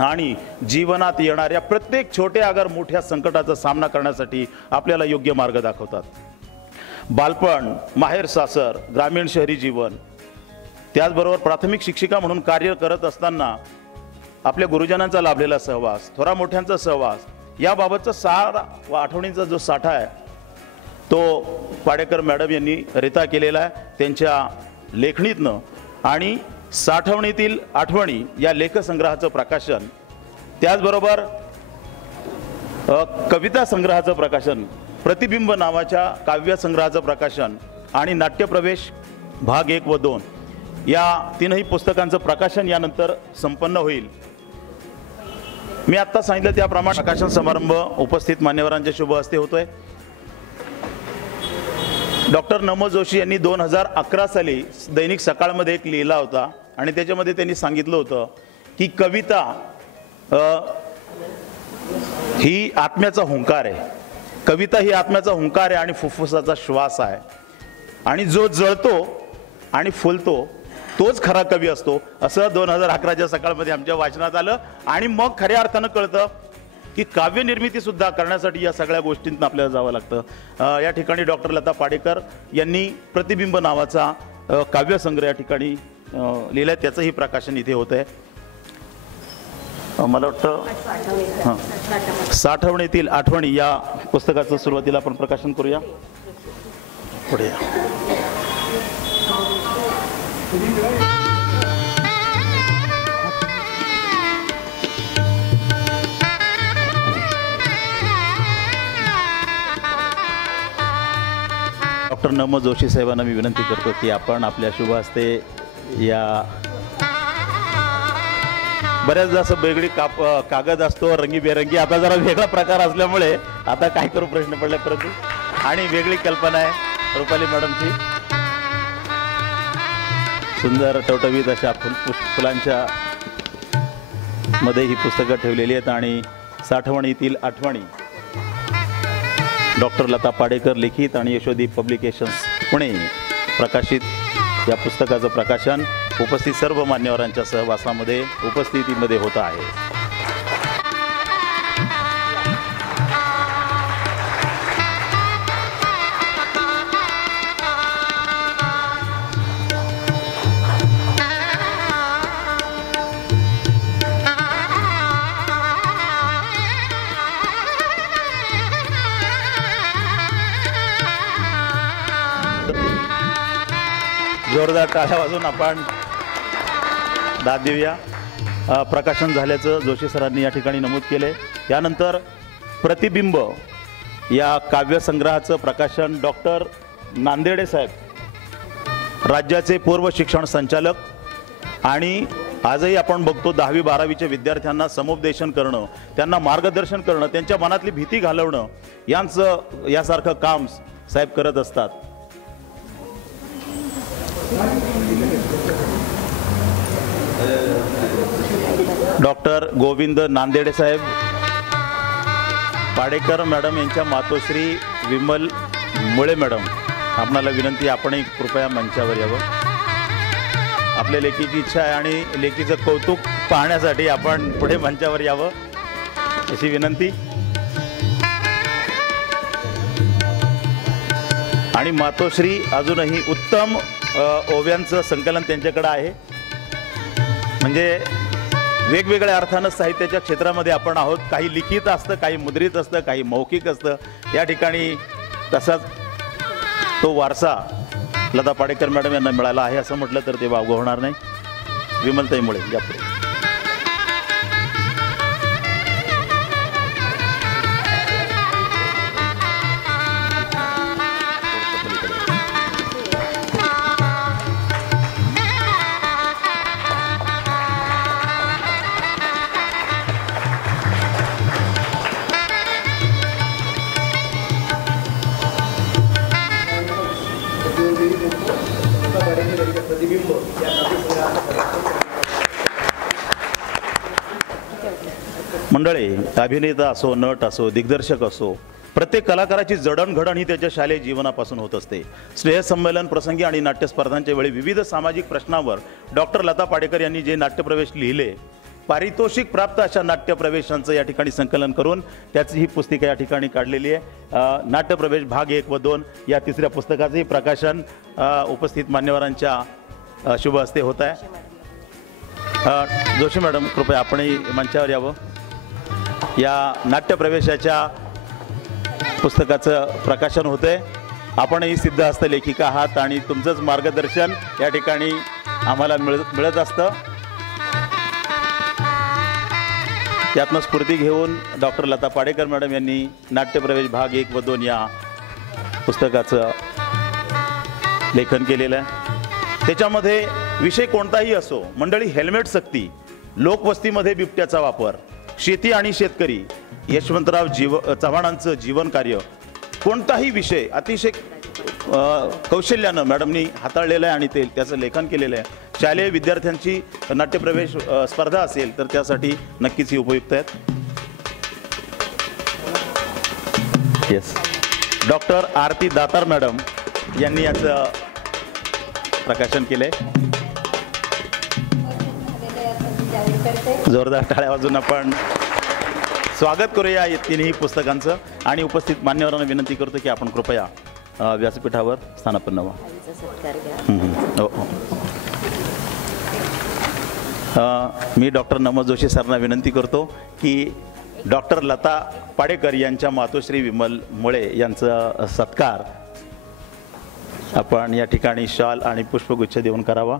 आणि जीवनात येणाऱ्या प्रत्येक छोट्या अगर मोठ्या संकटाचा सामना करण्यासाठी आपल्याला योग्य मार्ग दाखवतात. बालपण, माहेर सासर, ग्रामीण शहरी जीवन, त्याचबरोबर प्राथमिक शिक्षिका म्हणून कार्य करत असताना आपल्या गुरुजनांचा लाभलेला सहवास, थोरा मोठ्यांचा सहवास, याबाबतचा सारा व आठवणींचा जो साठा आहे तो पाडेकर मॅडम यांनी रिता केलेला आहे त्यांच्या लेखणीतनं. आणि साठवणीतील आठवणी या लेखसंग्रहाचं प्रकाशन, त्याचबरोबर कविता संग्रहाचं प्रकाशन, प्रतिबिंब नावाच्या काव्यसंग्रहाचं प्रकाशन आणि नाट्यप्रवेश भाग 1 व 2 या तीनही पुस्तकांचं प्रकाशन यानंतर संपन्न होईल. मी आत्ता सांगितलं त्याप्रमाणे प्रकाशन समारंभ उपस्थित मान्यवरांच्या शुभ हस्ते होतोय. डॉक्टर नमो जोशी यांनी 2011 साली दैनिक सकाळमध्ये एक लिहिला होता आणि त्याच्यामध्ये त्यांनी सांगितलं होतं की कविता ही आत्म्याचा हुंकार आहे. कविता ही आत्म्याचा हुंकार आहे आणि फुफ्फुसाचा श्वास आहे आणि जो जळतो आणि फुलतो तोच खरा कवी असतो, असं 2011च्या सकाळमध्ये आमच्या वाचनात आलं. आणि मग खऱ्या अर्थानं कळतं की काव्यनिर्मिती सुद्धा करण्यासाठी या सगळ्या गोष्टींतून आपल्याला जावं लागतं. या ठिकाणी डॉक्टर लता पाडेकर यांनी प्रतिबिंब नावाचा काव्यसंग्रह या ठिकाणी लिहिला आहे, त्याचंही प्रकाशन इथे होत आहे. मला वाटतं साठवणीतील आठवणी या पुस्तकाचं सुरुवातीला आपण प्रकाशन करूया. पुढे या. डॉक्टर नमो जोशी साहेबांना मी विनंती करतो की आपण आपल्या शुभ हस्ते या बऱ्याचदा असं वेगळी कागद असतो रंगीबेरंगी, आता जरा वेगळा प्रकार असल्यामुळे आता काय करू प्रश्न पडले, परंतु आणि वेगळी कल्पना आहे रुपाली मॅडमची. सुंदर टवटवीत अशा फुलांच्या मध्ये ही पुस्तकं ठेवलेली आहेत आणि साठवणीतील आठवणी डॉक्टर लता पाडेकर लिखित आणि यशोदीप पब्लिकेशन्स पुणे प्रकाशित या पुस्तकाचं प्रकाशन उपस्थित सर्व मान्यवरांच्या सहवासामध्ये उपस्थितीमध्ये होत आहे. जोरदार टाळ्या वाजून आपण दाद देऊया. प्रकाशन झाल्याचं जोशी सरांनी या ठिकाणी नमूद केले. यानंतर प्रतिबिंब या काव्यसंग्रहाचं प्रकाशन डॉक्टर नांदेडे साहेब, राज्याचे पूर्व शिक्षण संचालक, आणि आजही आपण बघतो 10वी 12वीच्या विद्यार्थ्यांना समुपदेशन करणं, त्यांना मार्गदर्शन करणं, त्यांच्या मनातली भीती घालवणं यासारखं काम साहेब करत असतात. डॉक्टर गोविंद नांदेडे साहेब पाडेकर मॅडम यांच्या मातोश्री विमल मुळे मॅडम, आपणाला विनंती आपणही कृपया मंचावर यावं. आपल्या लेखीची इच्छा आहे आणि लेखीचं कौतुक पाहण्यासाठी आपण पुढे मंचावर यावं अशी विनंती. आणि मातोश्री अजूनही उत्तम ओव्यांचं संकलन त्यांच्याकडे आहे. म्हणजे वेगवेगळ्या अर्थानं साहित्याच्या क्षेत्रामध्ये आपण आहोत. काही लिखित असतं, काही मुद्रित असतं, काही मौखिक असतं. या ठिकाणी तसाच तो वारसा लता पाडेकर मॅडम यांना मिळाला आहे असं म्हटलं तर ते वावगं होणार नाही. विमलताईमुळे यापुढे मंडळी, अभिनेता असो, नट असो, दिग्दर्शक असो, प्रत्येक कलाकाराची जडणघडण ही त्याच्या शालेय जीवनापासून होत असते. स्नेहसंमेलन प्रसंगी आणि नाट्यस्पर्धांच्या वेळी विविध सामाजिक प्रश्नांवर डॉक्टर लता पाडेकर यांनी जे नाट्यप्रवेश लिहिले, पारितोषिक प्राप्त अशा नाट्यप्रवेशांचं या ठिकाणी संकलन करून त्याची ही पुस्तिका या ठिकाणी काढलेली आहे. नाट्यप्रवेश भाग 1 व 2 या तिसऱ्या पुस्तकाचंही प्रकाशन उपस्थित मान्यवरांच्या शुभ हस्ते होत आहे. जोशी मॅडम, कृपया आपणही मंचावर यावं. या नाट्यप्रवेशाच्या पुस्तकाचं प्रकाशन होतंय. आपणही सिद्धहस्त लेखिका आहात आणि तुमचंच मार्गदर्शन या ठिकाणी आम्हाला मिळत असतं. त्यातनं स्फूर्ती घेऊन डॉक्टर लता पाडेकर मॅडम यांनी नाट्यप्रवेश भाग 1 व 2 या पुस्तकाचं लेखन केलेलं आहे. त्याच्यामध्ये विषय कोणताही असो, मंडळी, हेल्मेट सक्ती, लोकवस्तीमध्ये बिबट्याचा वापर, शेती आणि शेतकरी, यशवंतराव चव्हाणांचं जीवन कार्य, कोणताही विषय अतिशय कौशल्यानं मॅडमनी हाताळलेलं आहे आणि त्याचं लेखन केलेलं आहे. शालेय विद्यार्थ्यांची नाट्यप्रवेश स्पर्धा असेल तर त्यासाठी नक्कीच ही उपयुक्त आहेत. येस, डॉक्टर आरती दातार मॅडम यांनी याचं प्रकाशन केलंय. जोरदार टाळ्या वाजून आपण स्वागत करूया या तिन्ही पुस्तकांचं. आणि उपस्थित मान्यवरांना विनंती करतो की आपण कृपया व्यासपीठावर स्थानापन्न व्हा. मी डॉक्टर नमो जोशी सरांना विनंती करतो की डॉक्टर लता पाडेकर यांच्या मातोश्री विमल मुळे यांचा सत्कार आपण या ठिकाणी शॉल आणि पुष्पगुच्छ देऊन करावा.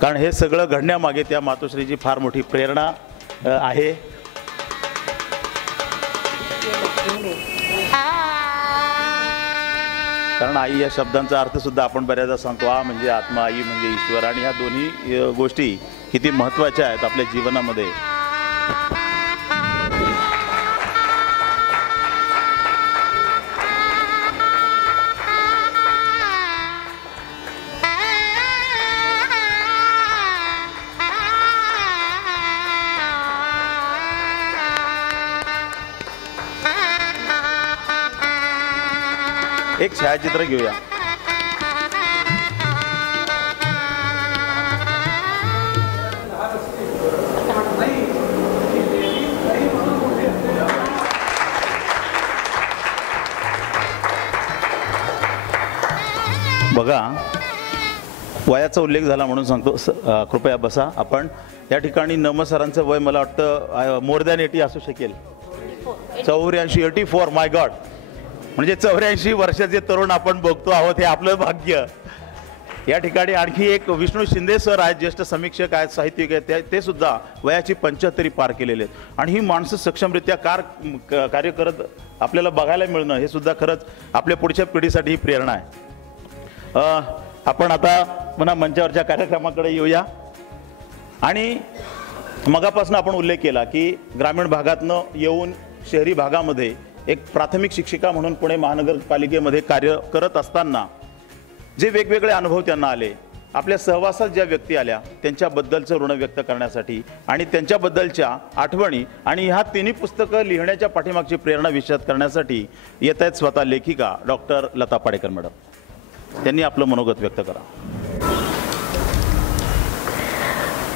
कारण हे सगळं घडण्यामागे त्या मातोश्रीची फार मोठी प्रेरणा आहे. कारण आई या शब्दांचा अर्थ सुद्धा आपण बऱ्याचदा सांगतो, आ म्हणजे आत्मा, आई म्हणजे ईश्वर, आणि ह्या दोन्ही गोष्टी किती महत्त्वाच्या आहेत आपल्या जीवनामध्ये. एक छायाचित्र घेऊया. बघा, वयाचा उल्लेख झाला म्हणून सांगतो, कृपया बसा. आपण या ठिकाणी नम सरांचं वय मला वाटतं मोर दॅन 80 असू शकेल. 84 माय गॉड. म्हणजे 84 वर्षाचे तरुण आपण बघतो आहोत, हे आपलं भाग्य. या ठिकाणी आणखी एक विष्णू शिंदे सर आहेत, ज्येष्ठ समीक्षक आहेत, साहित्यिक आहेत, ते सुद्धा वयाची 75 पार केलेले आहेत. आणि ही माणसं सक्षमरित्या कार्य करत आपल्याला बघायला मिळणं हे सुद्धा खरंच आपल्या पुढच्या पिढीसाठी ही प्रेरणा आहे. आपण आता पुन्हा मंचावरच्या कार्यक्रमाकडे येऊया. आणि मगापासून आपण उल्लेख केला की ग्रामीण भागातनं येऊन शहरी भागामध्ये एक प्राथमिक शिक्षिका म्हणून पुणे महानगरपालिकेमध्ये कार्य करत असताना जे वेगवेगळे अनुभव त्यांना आले, आपल्या सहवासात ज्या व्यक्ती आल्या त्यांच्याबद्दलचं ऋण व्यक्त करण्यासाठी आणि त्यांच्याबद्दलच्या आठवणी आणि ह्या तिन्ही पुस्तकं लिहिण्याच्या पाठीमागची प्रेरणा विशद करण्यासाठी येत आहेत स्वतः लेखिका डॉक्टर लता पाडेकर मॅडम. त्यांनी आपलं मनोगत व्यक्त करा.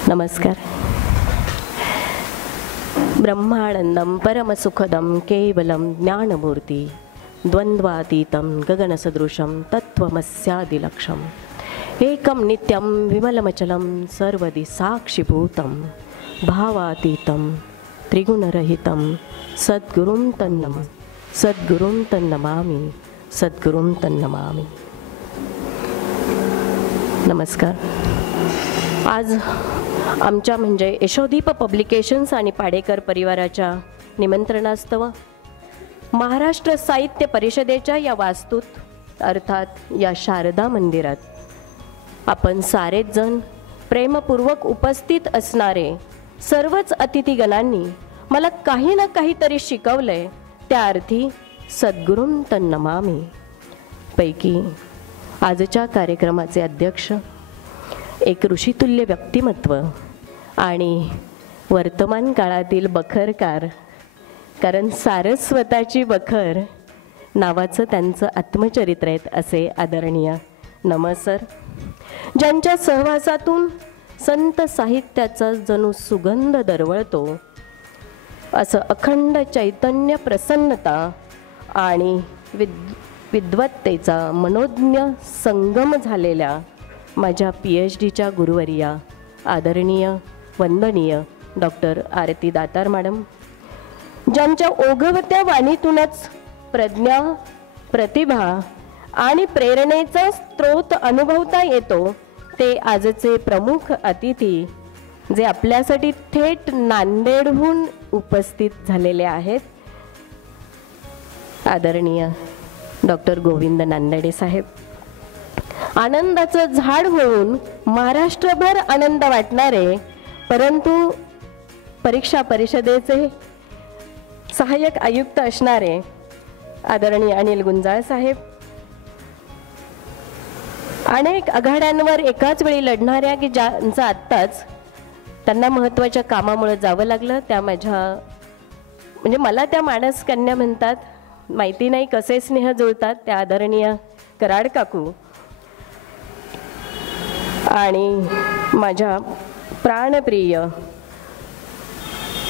नमस्कार. ब्रह्मानंदं परमसुखदं केवलं ज्ञानमूर्ति द्वन्द्वातीतं गगनसदृशं तत्त्वमस्यादिलक्ष्यम् एकं नित्यं विमलमचलं सर्वदि साक्षिभूतं भावातीतं त्रिगुणरहितं सद्गुरुं तन्नमामि सद्गुरुं तन्नमामि. नमस्कार. आज आमच्या म्हणजे यशोदीप पब्लिकेशन्स आणि पाडेकर परिवाराच्या निमंत्रणास्तव महाराष्ट्र साहित्य परिषदेच्या या वास्तूत अर्थात या शारदा मंदिरात आपण सारेच जण प्रेमपूर्वक उपस्थित असणारे सर्वच अतिथीगणांनी मला काही ना काहीतरी शिकवलंय, त्या अर्थी सद्गुरुं तन्नमामि. पैकी आजच्या कार्यक्रमाचे अध्यक्ष एक ऋषितुल्य व्यक्तिमत्व आणि वर्तमान काळातील बखरकार, कारण सारस्वताची बखर नावाचं त्यांचं आत्मचरित्र आहे, असे आदरणीय नम सर, ज्यांच्या सहवासातून संत साहित्याचा जणू सुगंध दरवळतो, असं अखंड चैतन्य, प्रसन्नता आणि विद्वत्तेचा मनोज्ञ संगम झालेल्या माझ्या PhDच्या गुरुवर्या आदरणीय वंदनीय डॉक्टर आरती दातार मॅडम, ज्यांच्या ओघवत्या वाणीतूनच प्रज्ञा, प्रतिभा आणि प्रेरणेचा स्रोत अनुभवता येतो, ते आजचे प्रमुख अतिथी जे आपल्यासाठी थेट नांदेडहून उपस्थित झालेले आहेत, आदरणीय डॉक्टर गोविंद नांदेडे साहेब. आनंदाचं झाड होऊन महाराष्ट्रभर आनंद वाटणारे, परंतु परीक्षा परिषदेचे सहाय्यक आयुक्त असणारे आदरणीय अनिल गुंजाळ साहेब. अनेक आघाड्यांवर एकाच वेळी लढणाऱ्या की ज्यांचं आत्ताच त्यांना महत्त्वाच्या कामामुळे जावं लागलं, त्या माझ्या म्हणजे मला त्या मानस कन्या म्हणतात, माहिती नाही कसे स्नेह जुळतात, त्या आदरणीय कराड काकू आणि माझ्या प्राणप्रिय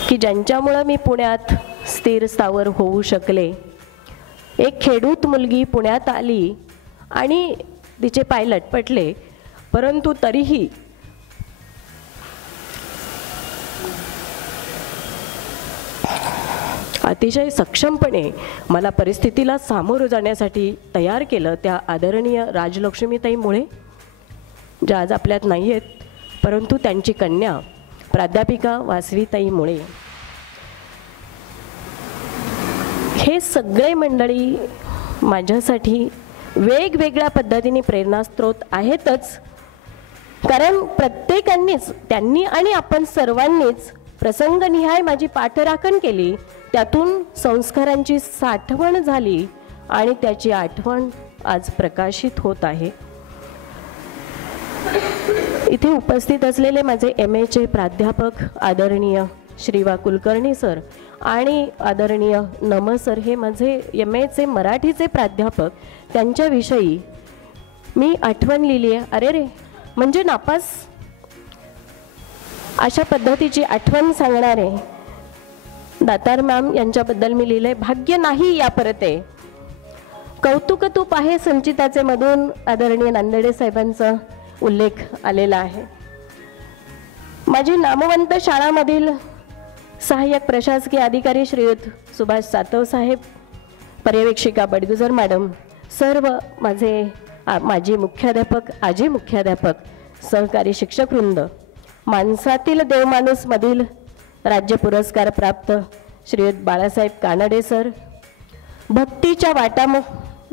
की ज्यांच्यामुळं मी पुण्यात स्थिर स्थावर होऊ शकले. एक खेडूत मुलगी पुण्यात आली आणि तिचे पाय लटपटले, परंतु तरीही अतिशय सक्षमपणे मला परिस्थितीला सामोरं जाण्यासाठी तयार केलं, त्या आदरणीय राजलक्ष्मीताई मुळे, ज्या आज आपल्यात नाही आहेत, परंतु त्यांची कन्या प्राध्यापिका वासवीताई मुळे. हे सगळे मंडळी माझ्यासाठी वेगवेगळ्या पद्धतीने प्रेरणास्रोत आहेतच, कारण प्रत्येकांनीच, त्यांनी आणि आपण सर्वांनीच प्रसंगनिहाय माझी पाठराखण केली, त्यातून संस्कारांची साठवण झाली आणि त्याची आठवण आज प्रकाशित होत आहे. इथे उपस्थित असलेले माझे MAचे प्राध्यापक आदरणीय श्रीवा कुलकर्णी सर आणि आदरणीय नम सर, हे माझे MAचे मराठीचे प्राध्यापक, त्यांच्याविषयी मी आठवण लिहिली आहे. अरे रे म्हणजे नापास, अशा पद्धतीची आठवण सांगणारे दातार मॅम यांच्याबद्दल मी लिहिले. भाग्य नाही या परते, कौतुकतूप आहे संचिताचे मधून आदरणीय नांदेडे साहेबांचा उल्लेख आलेला आहे. माझी नामवंत शाळामधील सहाय्यक प्रशासकीय अधिकारी श्रीयुत सुभाष सातव साहेब, पर्यवेक्षिका बडगुजर मॅडम, सर्व माझे माजी मुख्याध्यापक, आजी मुख्याध्यापक, सहकारी शिक्षकवृंद, माणसातील देवमाणूसमधील राज्य पुरस्कार प्राप्त श्रीयुत बाळासाहेब कानडे सर, भक्तीच्या वाटा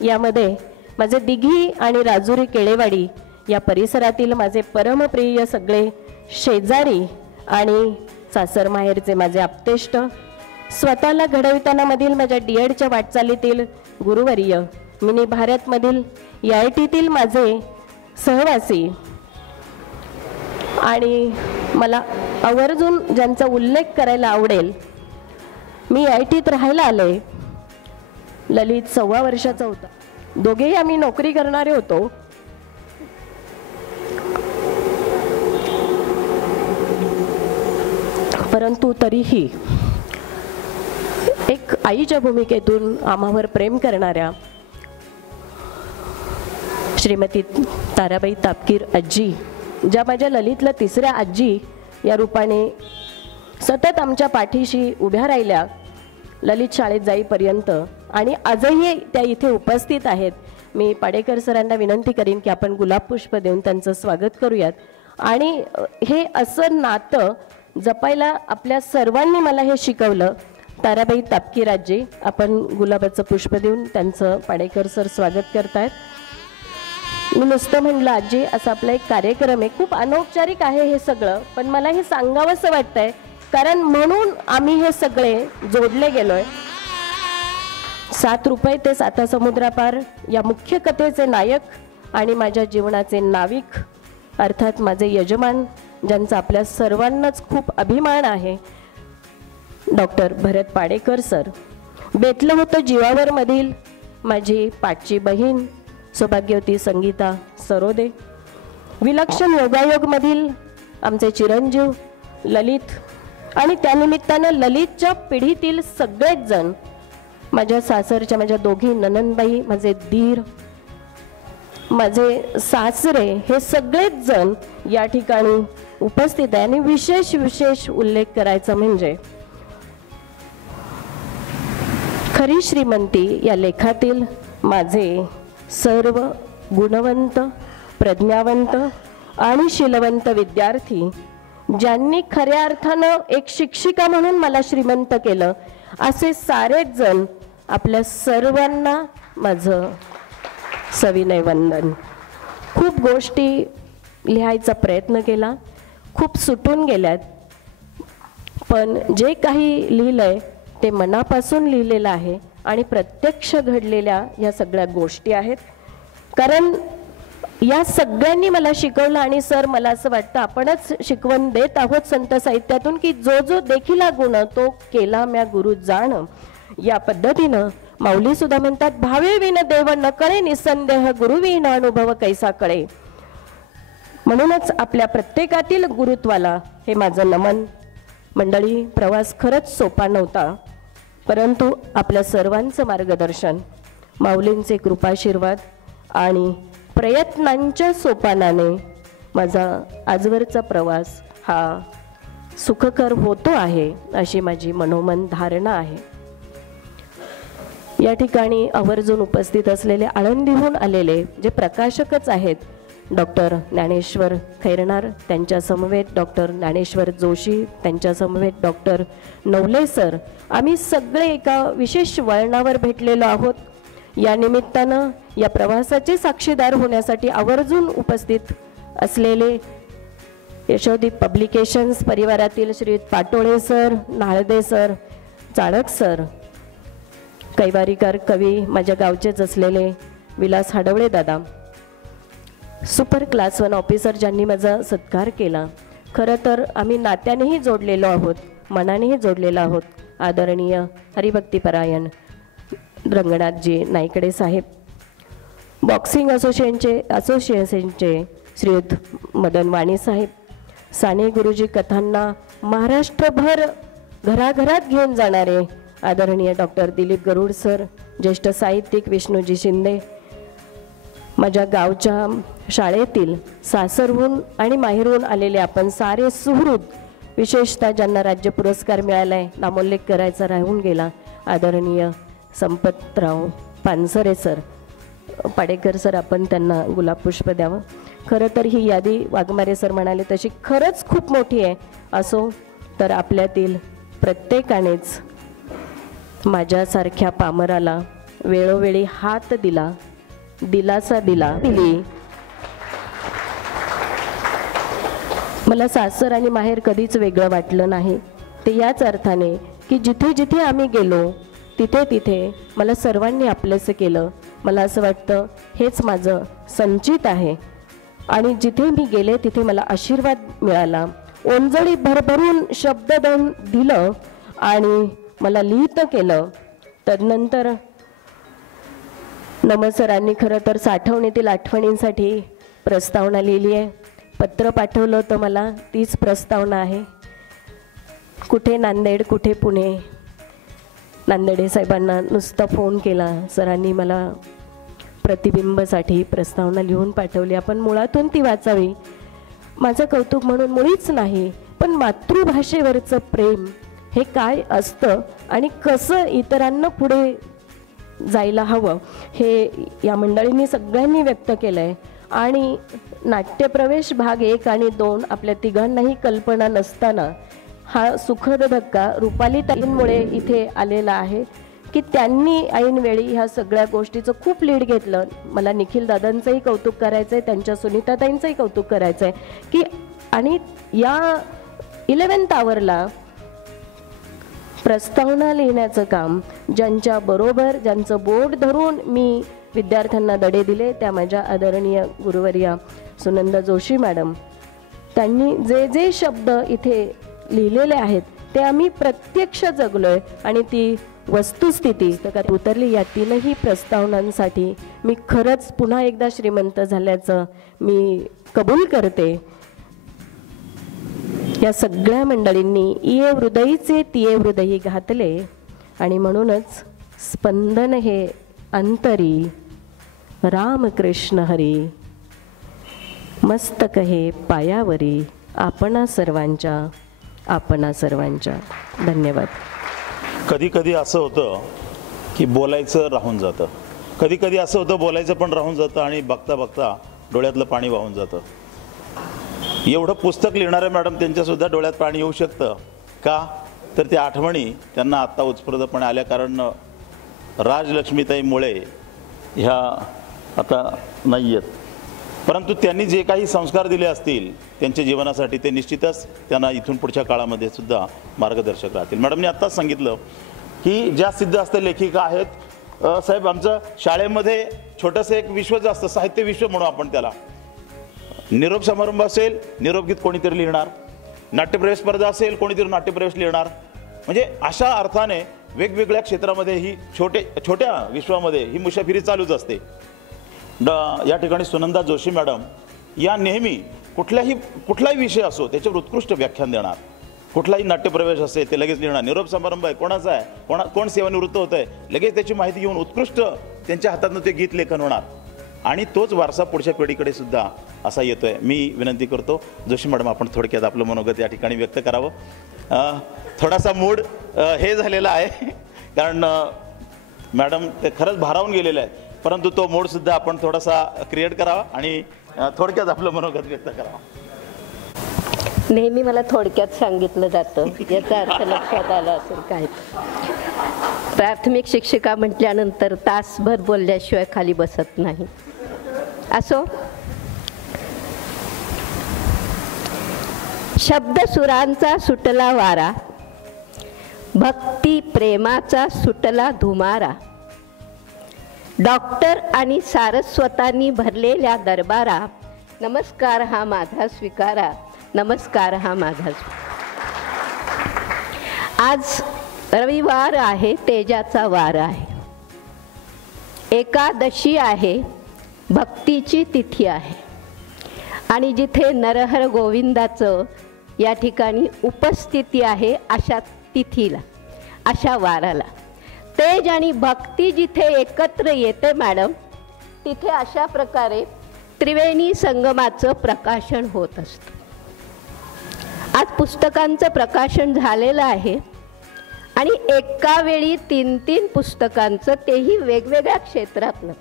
यामध्ये माझे दिघी आणि राजुरी केळेवाडी या परिसरातील माझे परमप्रिय सगळे शेजारी आणि सासर माहेरचे माझे आप्तेष्ट, स्वतःला घडविताना मधील माझ्या DEDच्या वाटचालीतील गुरुवर्य, मिनी भारतमधील IITतील माझे सहवासी आणि मला आवर्जून ज्यांचा उल्लेख करायला आवडेल, मी IITत राहायला आले. ललित 15 वर्षाचा होता. दोघेही आम्ही नोकरी करणारे होतो. परंतु तरीही एक आईच्या भूमिकेतून आम्हावर प्रेम करणाऱ्या श्रीमती ताराबाई तापकीर आजी, ज्या माझ्या ललितला तिसऱ्या आजी या रूपाने सतत आमच्या पाठीशी उभ्या राहिल्या ललित शाळेत जाईपर्यंत, आणि आजही त्या इथे उपस्थित आहेत. मी पाडेकर सरांना विनंती करीन की आपण गुलाब पुष्प देऊन त्यांचं स्वागत करूयात. आणि हे असं नातं जपायला आपल्या सर्वांनी मला हे शिकवलं. ताराबाई तापकीर आजी, आपण गुलाबाचं पुष्प देऊन त्यांचं पाडेकर सर स्वागत करतायत. मी नुसतं म्हणलं आजी, असा आपला एक कार्यक्रम आहे, खूप अनौपचारिक आहे हे सगळं, पण मला हे सांगावंसं वाटतंय, कारण म्हणून आम्ही हे सगळे जोडले गेलोय. 7 रुपये ते साता समुद्रापार या मुख्य कथेचे नायक आणि माझ्या जीवनाचे नाविक अर्थात माझे यजमान, ज्यांचा आपल्या सर्वांनाच खूप अभिमान आहे, डॉक्टर भरत पाडेकर सर. बेतलं होतं जीवावर मधील माझी पाठची बहीण सौभाग्यवती संगीता सरोदे, विलक्षण योगायोगमधील आमचे चिरंजीव ललित, आणि त्यानिमित्तानं ललितच्या पिढीतील सगळेच जण, माझ्या सासरच्या माझ्या दोघी ननंदबाई, माझे दीर, माझे सासरे, हे सगळेच जण या ठिकाणी उपस्थित आहे. आणि विशेष उल्लेख करायचा म्हणजे खरी श्रीमंती या लेखातील माझे सर्व गुणवंत, प्रज्ञावंत आणि शीलवंत विद्यार्थी, ज्यांनी खऱ्या अर्थानं एक शिक्षिका म्हणून मला श्रीमंत केलं, असे सारेच जण, आपल्या सर्वांना माझं सविनय वंदन. खूप गोष्टी लिहायचा प्रयत्न केला, खूप सुटून गेल्यात, पण जे काही लिहिलंय ते मनापासून लिहिलेलं आहे आणि प्रत्यक्ष घडलेल्या या सगळ्या गोष्टी आहेत. कारण या सगळ्यांनी मला शिकवलं, आणि सर मला असं वाटतं आपणच शिकवण देत आहोत संत साहित्यातून, की जो जो देखीला गुण तो केला म्या गुरु जाण. या पद्धतीनं माऊली सुद्धा म्हणतात, भावे विन देव न कळे निसंदेह, गुरु विन अनुभव कैसा कळे. म्हणूनच आपल्या प्रत्येकातील गुरुत्वाला हे माझं नमन. मंडळी, प्रवास खरंच सोपा नव्हता, परंतु आपल्या सर्वांचं मार्गदर्शन, माऊलींचे कृपाशीर्वाद आणि प्रयत्नांच्या सोपानाने माझा आजवरचा प्रवास हा सुखकर होतो आहे, अशी माझी मनोमन धारणा आहे. या ठिकाणी आवर्जून उपस्थित असलेले आळंदीहून आलेले जे प्रकाशकच आहेत, डॉक्टर ज्ञानेश्वर खैरनार, त्यांच्या समवेत डॉक्टर ज्ञानेश्वर जोशी, त्यांच्या समवेत डॉक्टर नवले सर, आम्ही सगळे एका विशेष वळणावर भेटलेलो आहोत. या निमित्तानं या प्रवासाचे साक्षीदार होण्यासाठी आवर्जून उपस्थित असलेले यशोदीप पब्लिकेशन्स परिवारातील Shri Patole sir, Nalde sir, Chalak sir, Kaivarikar कवी माझ्या गावचेच असलेले विलास हाडवळे दादा, सुपर क्लास 1 ऑफिसर ज्यांनी माझा सत्कार केला. खरं तर आम्ही नात्यानेही जोडलेलो आहोत, मनानेही जोडलेलो आहोत. आदरणीय हरिभक्तीपरायण रंगनाथजी नाईकडे साहेब, बॉक्सिंग असोसिएशनचे श्रीयुत मदन वाणी साहेब, साने गुरुजी कथांना महाराष्ट्रभर घराघरात घेऊन जाणारे आदरणीय डॉक्टर दिलीप गरुड सर, ज्येष्ठ साहित्यिक विष्णूजी शिंदे, माझ्या गावच्या शाळेतील सासरहून आणि माहेरहून आलेले आपण सारे सुहृद, विशेषतः ज्यांना राज्य पुरस्कार मिळाला आहे, नामोल्लेख करायचा राहून गेला, आदरणीय संपतराव पानसरे सर, पाडेकर सर आपण त्यांना गुलाबपुष्प द्यावं. खरं तर ही यादी वाघमारे सर म्हणाले तशी खरंच खूप मोठी आहे. असो तर आपल्यातील प्रत्येकानेच माझ्यासारख्या पामराला वेळोवेळी हात दिला, दिलासा दिली. मला सासर आणि माहेर कधीच वेगळं वाटलं नाही. ते याच अर्थाने की जिथे जिथे आम्ही गेलो तिथे तिथे मला सर्वांनी आपलेसं केलं. मला असं वाटतं हेच माझं संचित आहे. आणि जिथे मी गेले तिथे मला आशीर्वाद मिळाला. ओंजळी भरभरून शब्ददान दिलं आणि मला लिहितं केलं. तदनंतर नमसरांनी खरं तर साठवणीतील आठवणींसाठी प्रस्तावना लिहिली आहे. पत्र पाठवलं होतं मला, तीच प्रस्तावना आहे. कुठे नांदेड, कुठे पुणे. नांदेडे साहेबांना नुसता फोन केला, सरांनी मला प्रतिबिंबसाठी प्रस्तावना लिहून पाठवली. आपण मुळातून ती वाचावी. माझं कौतुक म्हणून मुळीच नाही, पण मातृभाषेवरचं प्रेम हे काय असतं आणि कसं इतरांना पुढे जायला हवं हे या मंडळींनी सगळ्यांनी व्यक्त केलं आहे. आणि नाट्यप्रवेश भाग 1 आणि 2 आपल्या तिघांनाही कल्पना नसताना हा सुखद धक्का रुपाली ताईंमुळे इथे आलेला आहे की त्यांनी ऐनवेळी ह्या सगळ्या गोष्टीचं खूप लीड घेतलं. मला निखिल दादांचंही कौतुक करायचं आहे, त्यांच्या सुनीताताईंचंही कौतुक करायचं आहे की आणि या 11th आवरला प्रस्तावना लिहिण्याचं काम ज्यांच्या बरोबर, ज्यांचं बोर्ड धरून मी विद्यार्थ्यांना धडे दिले त्या माझ्या आदरणीय गुरुवर्या सुनंदा जोशी मॅडम. त्यांनी जे जे शब्द इथे लिहिलेले आहेत ते आम्ही प्रत्यक्ष जगलोय आणि ती वस्तुस्थिती पुस्तकात उतरली. या 3ही प्रस्तावनांसाठी मी खरंच पुन्हा एकदा श्रीमंत झाल्याचं मी कबूल करते. या सगळ्या मंडळींनी इये हृदयीचे तिये हृदयी घातले आणि म्हणूनच स्पंदन हे अंतरी रामकृष्ण हरी मस्तक हे पायावरी आपणा सर्वांच्या. धन्यवाद. कधी कधी असं होतं की बोलायचं राहून जातं, कधी कधी असं होतं बोलायचं पण राहून जातं आणि बघता बघता डोळ्यातलं पाणी वाहून जातं. एवढं पुस्तक लिहिणाऱ्या मॅडम त्यांच्यासुद्धा डोळ्यात पाणी येऊ शकतं का, तर त्या आठवणी त्यांना आत्ता उत्स्फूर्तपणे आल्या. कारण राजलक्ष्मीताई मुळे ह्या आता नाही आहेत, परंतु त्यांनी जे काही संस्कार दिले असतील त्यांच्या जीवनासाठी ते निश्चितच त्यांना इथून पुढच्या काळामध्ये सुद्धा मार्गदर्शक राहतील. मॅडमने आत्ताच सांगितलं की ज्या सिद्धहस्त लेखिका आहेत. साहेब, आमचं शाळेमध्ये छोटंसं एक विश्वच असतं, साहित्य विश्व म्हणू आपण त्याला. निरोप समारंभ असेल, निरोपगीत कोणीतरी लिहिणार. नाट्यप्रवेश स्पर्धा असेल, कोणीतरी नाट्यप्रवेश लिहिणार. म्हणजे अशा अर्थाने वेगवेगळ्या क्षेत्रामध्ये ही छोट्या विश्वामध्ये ही मुसाफिरी चालूच असते. या ठिकाणी सुनंदा जोशी मॅडम या नेहमी कुठलाही विषय असो त्याच्यावर उत्कृष्ट व्याख्यान देणार. कुठलाही नाट्यप्रवेश असेल ते लगेच लिहिणार. निरोप समारंभ आहे, कोणाचा आहे, कोण सेवानिवृत्त होत आहे, लगेच त्याची माहिती घेऊन उत्कृष्ट त्यांच्या हातातून ते गीत लेखन होणार. आणि तोच वारसा पुढच्या पिढीकडे सुद्धा असा येतोय. मी विनंती करतो जोशी मॅडम आपण थोडक्यात आपलं मनोगत या ठिकाणी व्यक्त करावं. थोडासा मूड हे झालेला आहे कारण मॅडम ते खरंच भारावून गेलेलं आहे, परंतु तो मूड सुद्धा आपण थोडासा क्रिएट करावा आणि थोडक्यात आपलं मनोगत व्यक्त करावं. नेहमी मला थोडक्यात सांगितलं जातं, याचा अर्थ लक्षात आला असेल काय. प्राथमिक शिक्षिका म्हटल्यानंतर तासभर बोलल्याशिवाय खाली बसत नाही. असो, शब्द सुरांचा सुटला वारा, भक्ती प्रेमाचा सुटला धुमारा, डॉक्टर आणि सारस्वतांनी भरलेल्या दरबारा, नमस्कार हा माझा स्वीकारा, नमस्कार हा माझा. आज रविवार आहे, तेजाचा वार आहे, एकादशी आहे, भक्तीची तिथी आहे आणि जिथे नरहर गोविंदाचं या ठिकाणी उपस्थिती आहे अशा तिथीला, अशा वाराला तेज आणि भक्ती जिथे एकत्र येते मॅडम, तिथे अशा प्रकारे त्रिवेणी संगमाचं प्रकाशन होत असतं. आज पुस्तकांचं प्रकाशन झालेलं आहे आणि एका वेळी 3-3 पुस्तकांचं, तेही वेगवेगळ्या क्षेत्रातलं.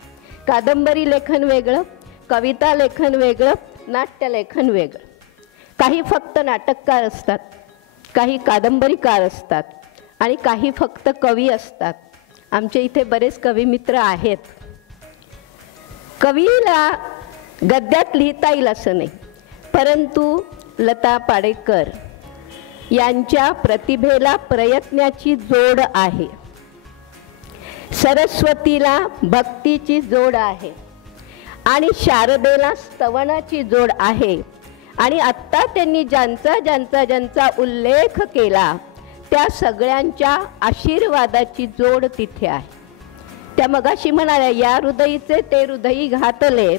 कादंबरी लेखन वेगळं, कविता लेखन वेगळं, नाट्यलेखन वेगळं. काही फक्त नाटककार असतात, काही कादंबरीकार असतात आणि काही फक्त कवी असतात. आमच्या इथे बरेच कवी मित्र आहेत. कवीला गद्यात लिहिता येईल असं नाही, परंतु लता पाडेकर यांच्या प्रतिभेला प्रयत्नाची जोड आहे, सरस्वतीला भक्तीची जोड आहे आणि शारदेला स्तवनाची जोड आहे. आणि आत्ता त्यांनी ज्यांचा उल्लेख केला त्या सगळ्यांच्या आशीर्वादाची जोड तिथे आहे. त्या मगाशी म्हणाल्या या हृदयीचे ते हृदयी घातले.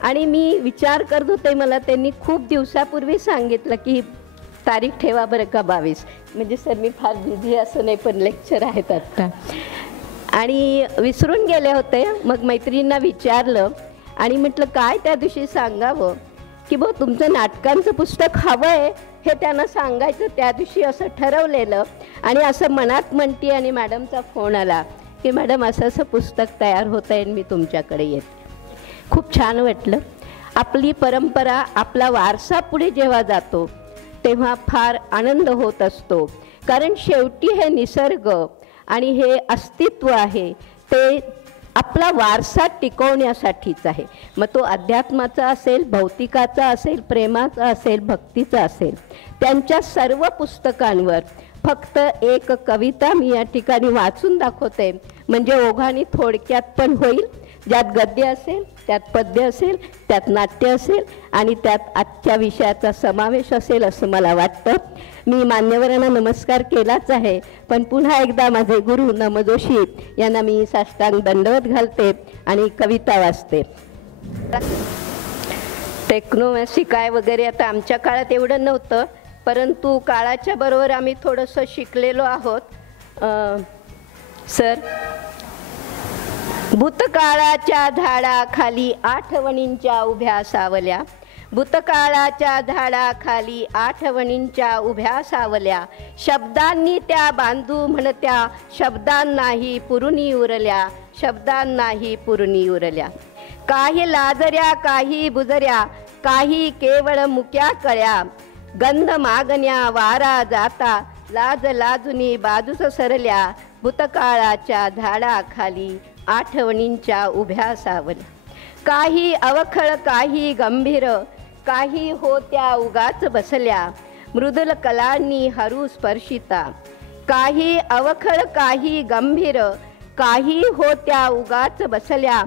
आणि मी विचार करत होते, मला त्यांनी खूप दिवसापूर्वी सांगितलं की तारीख ठेवा बरं का 22. म्हणजे सर मी फार बिझी असं नाही, पण लेक्चर आहेत आत्ता आणि विसरून गेले होते. मग मैत्रिणींना विचारलं आणि म्हटलं काय त्या दिवशी सांगावं की बघ तुमचं नाटकांचं पुस्तक हवं आहे हे त्यांना सांगायचं त्या दिवशी असं ठरवलेलं. आणि असं मनात म्हणती आणि मॅडमचा फोन आला की मॅडम असं पुस्तक तयार होतं आहे, मी तुमच्याकडे येते. खूप छान वाटलं. आपली परंपरा, आपला वारसा पुढे जेव्हा जातो तेव्हा फार आनंद होत असतो. कारण शेवटी हे निसर्ग आणि हे अस्तित्व आहे ते आपला वारसा टिकवण्यासाठीच आहे. मग तो अध्यात्माचा असेल, भौतिकाचा असेल, प्रेमाचा असेल, भक्तीचा असेल. त्यांच्या सर्व पुस्तकांवर फक्त एक कविता मी या ठिकाणी वाचून दाखवते, म्हणजे ओघाने थोडक्यात पण होईल. ज्यात गद्य असेल, त्यात पद्य असेल, त्यात नाट्य असेल आणि त्यात आजच्या विषयाचा समावेश असेल असं मला वाटतं. मी मान्यवरांना नमस्कार केलाच आहे, पण पुन्हा एकदा माझे गुरु नम जोशी यांना मी साष्टांग दंडवत घालते आणि कविता वाचते. टेक्नोमॅसी काय वगैरे आता आमच्या काळात एवढं नव्हतं, परंतु काळाच्या बरोबर आम्ही थोडंसं शिकलेलो आहोत. सर, भूतकाळाच्या झाडाखाली आठवणींच्या उभ्या सावल्या, भूतकाळाच्या झाडाखाली आठवणींच्या उभ्या सावल्या, शब्दांनी त्या बांधू म्हणत्या, शब्दांनाही पुरुनी उरल्या, शब्दांनाही पुरुनी उरल्या. काही लाजऱ्या, काही बुजऱ्या, काही केवळ मुक्या कळ्या, गंध मागण्या वारा जाता, लाज लाजुनी बाजूस सरल्या, भूतकाळाच्या झाडाखाली आठवणींच्या उभ्या सावल्या. काही अवखळ, काही गंभीर, काही होत्या उगाच बसल्या, मृदुल कलांनी हरू स्पर्शिता. काही अवखळ, काही गंभीर, काही होत्या उगाच बसल्या,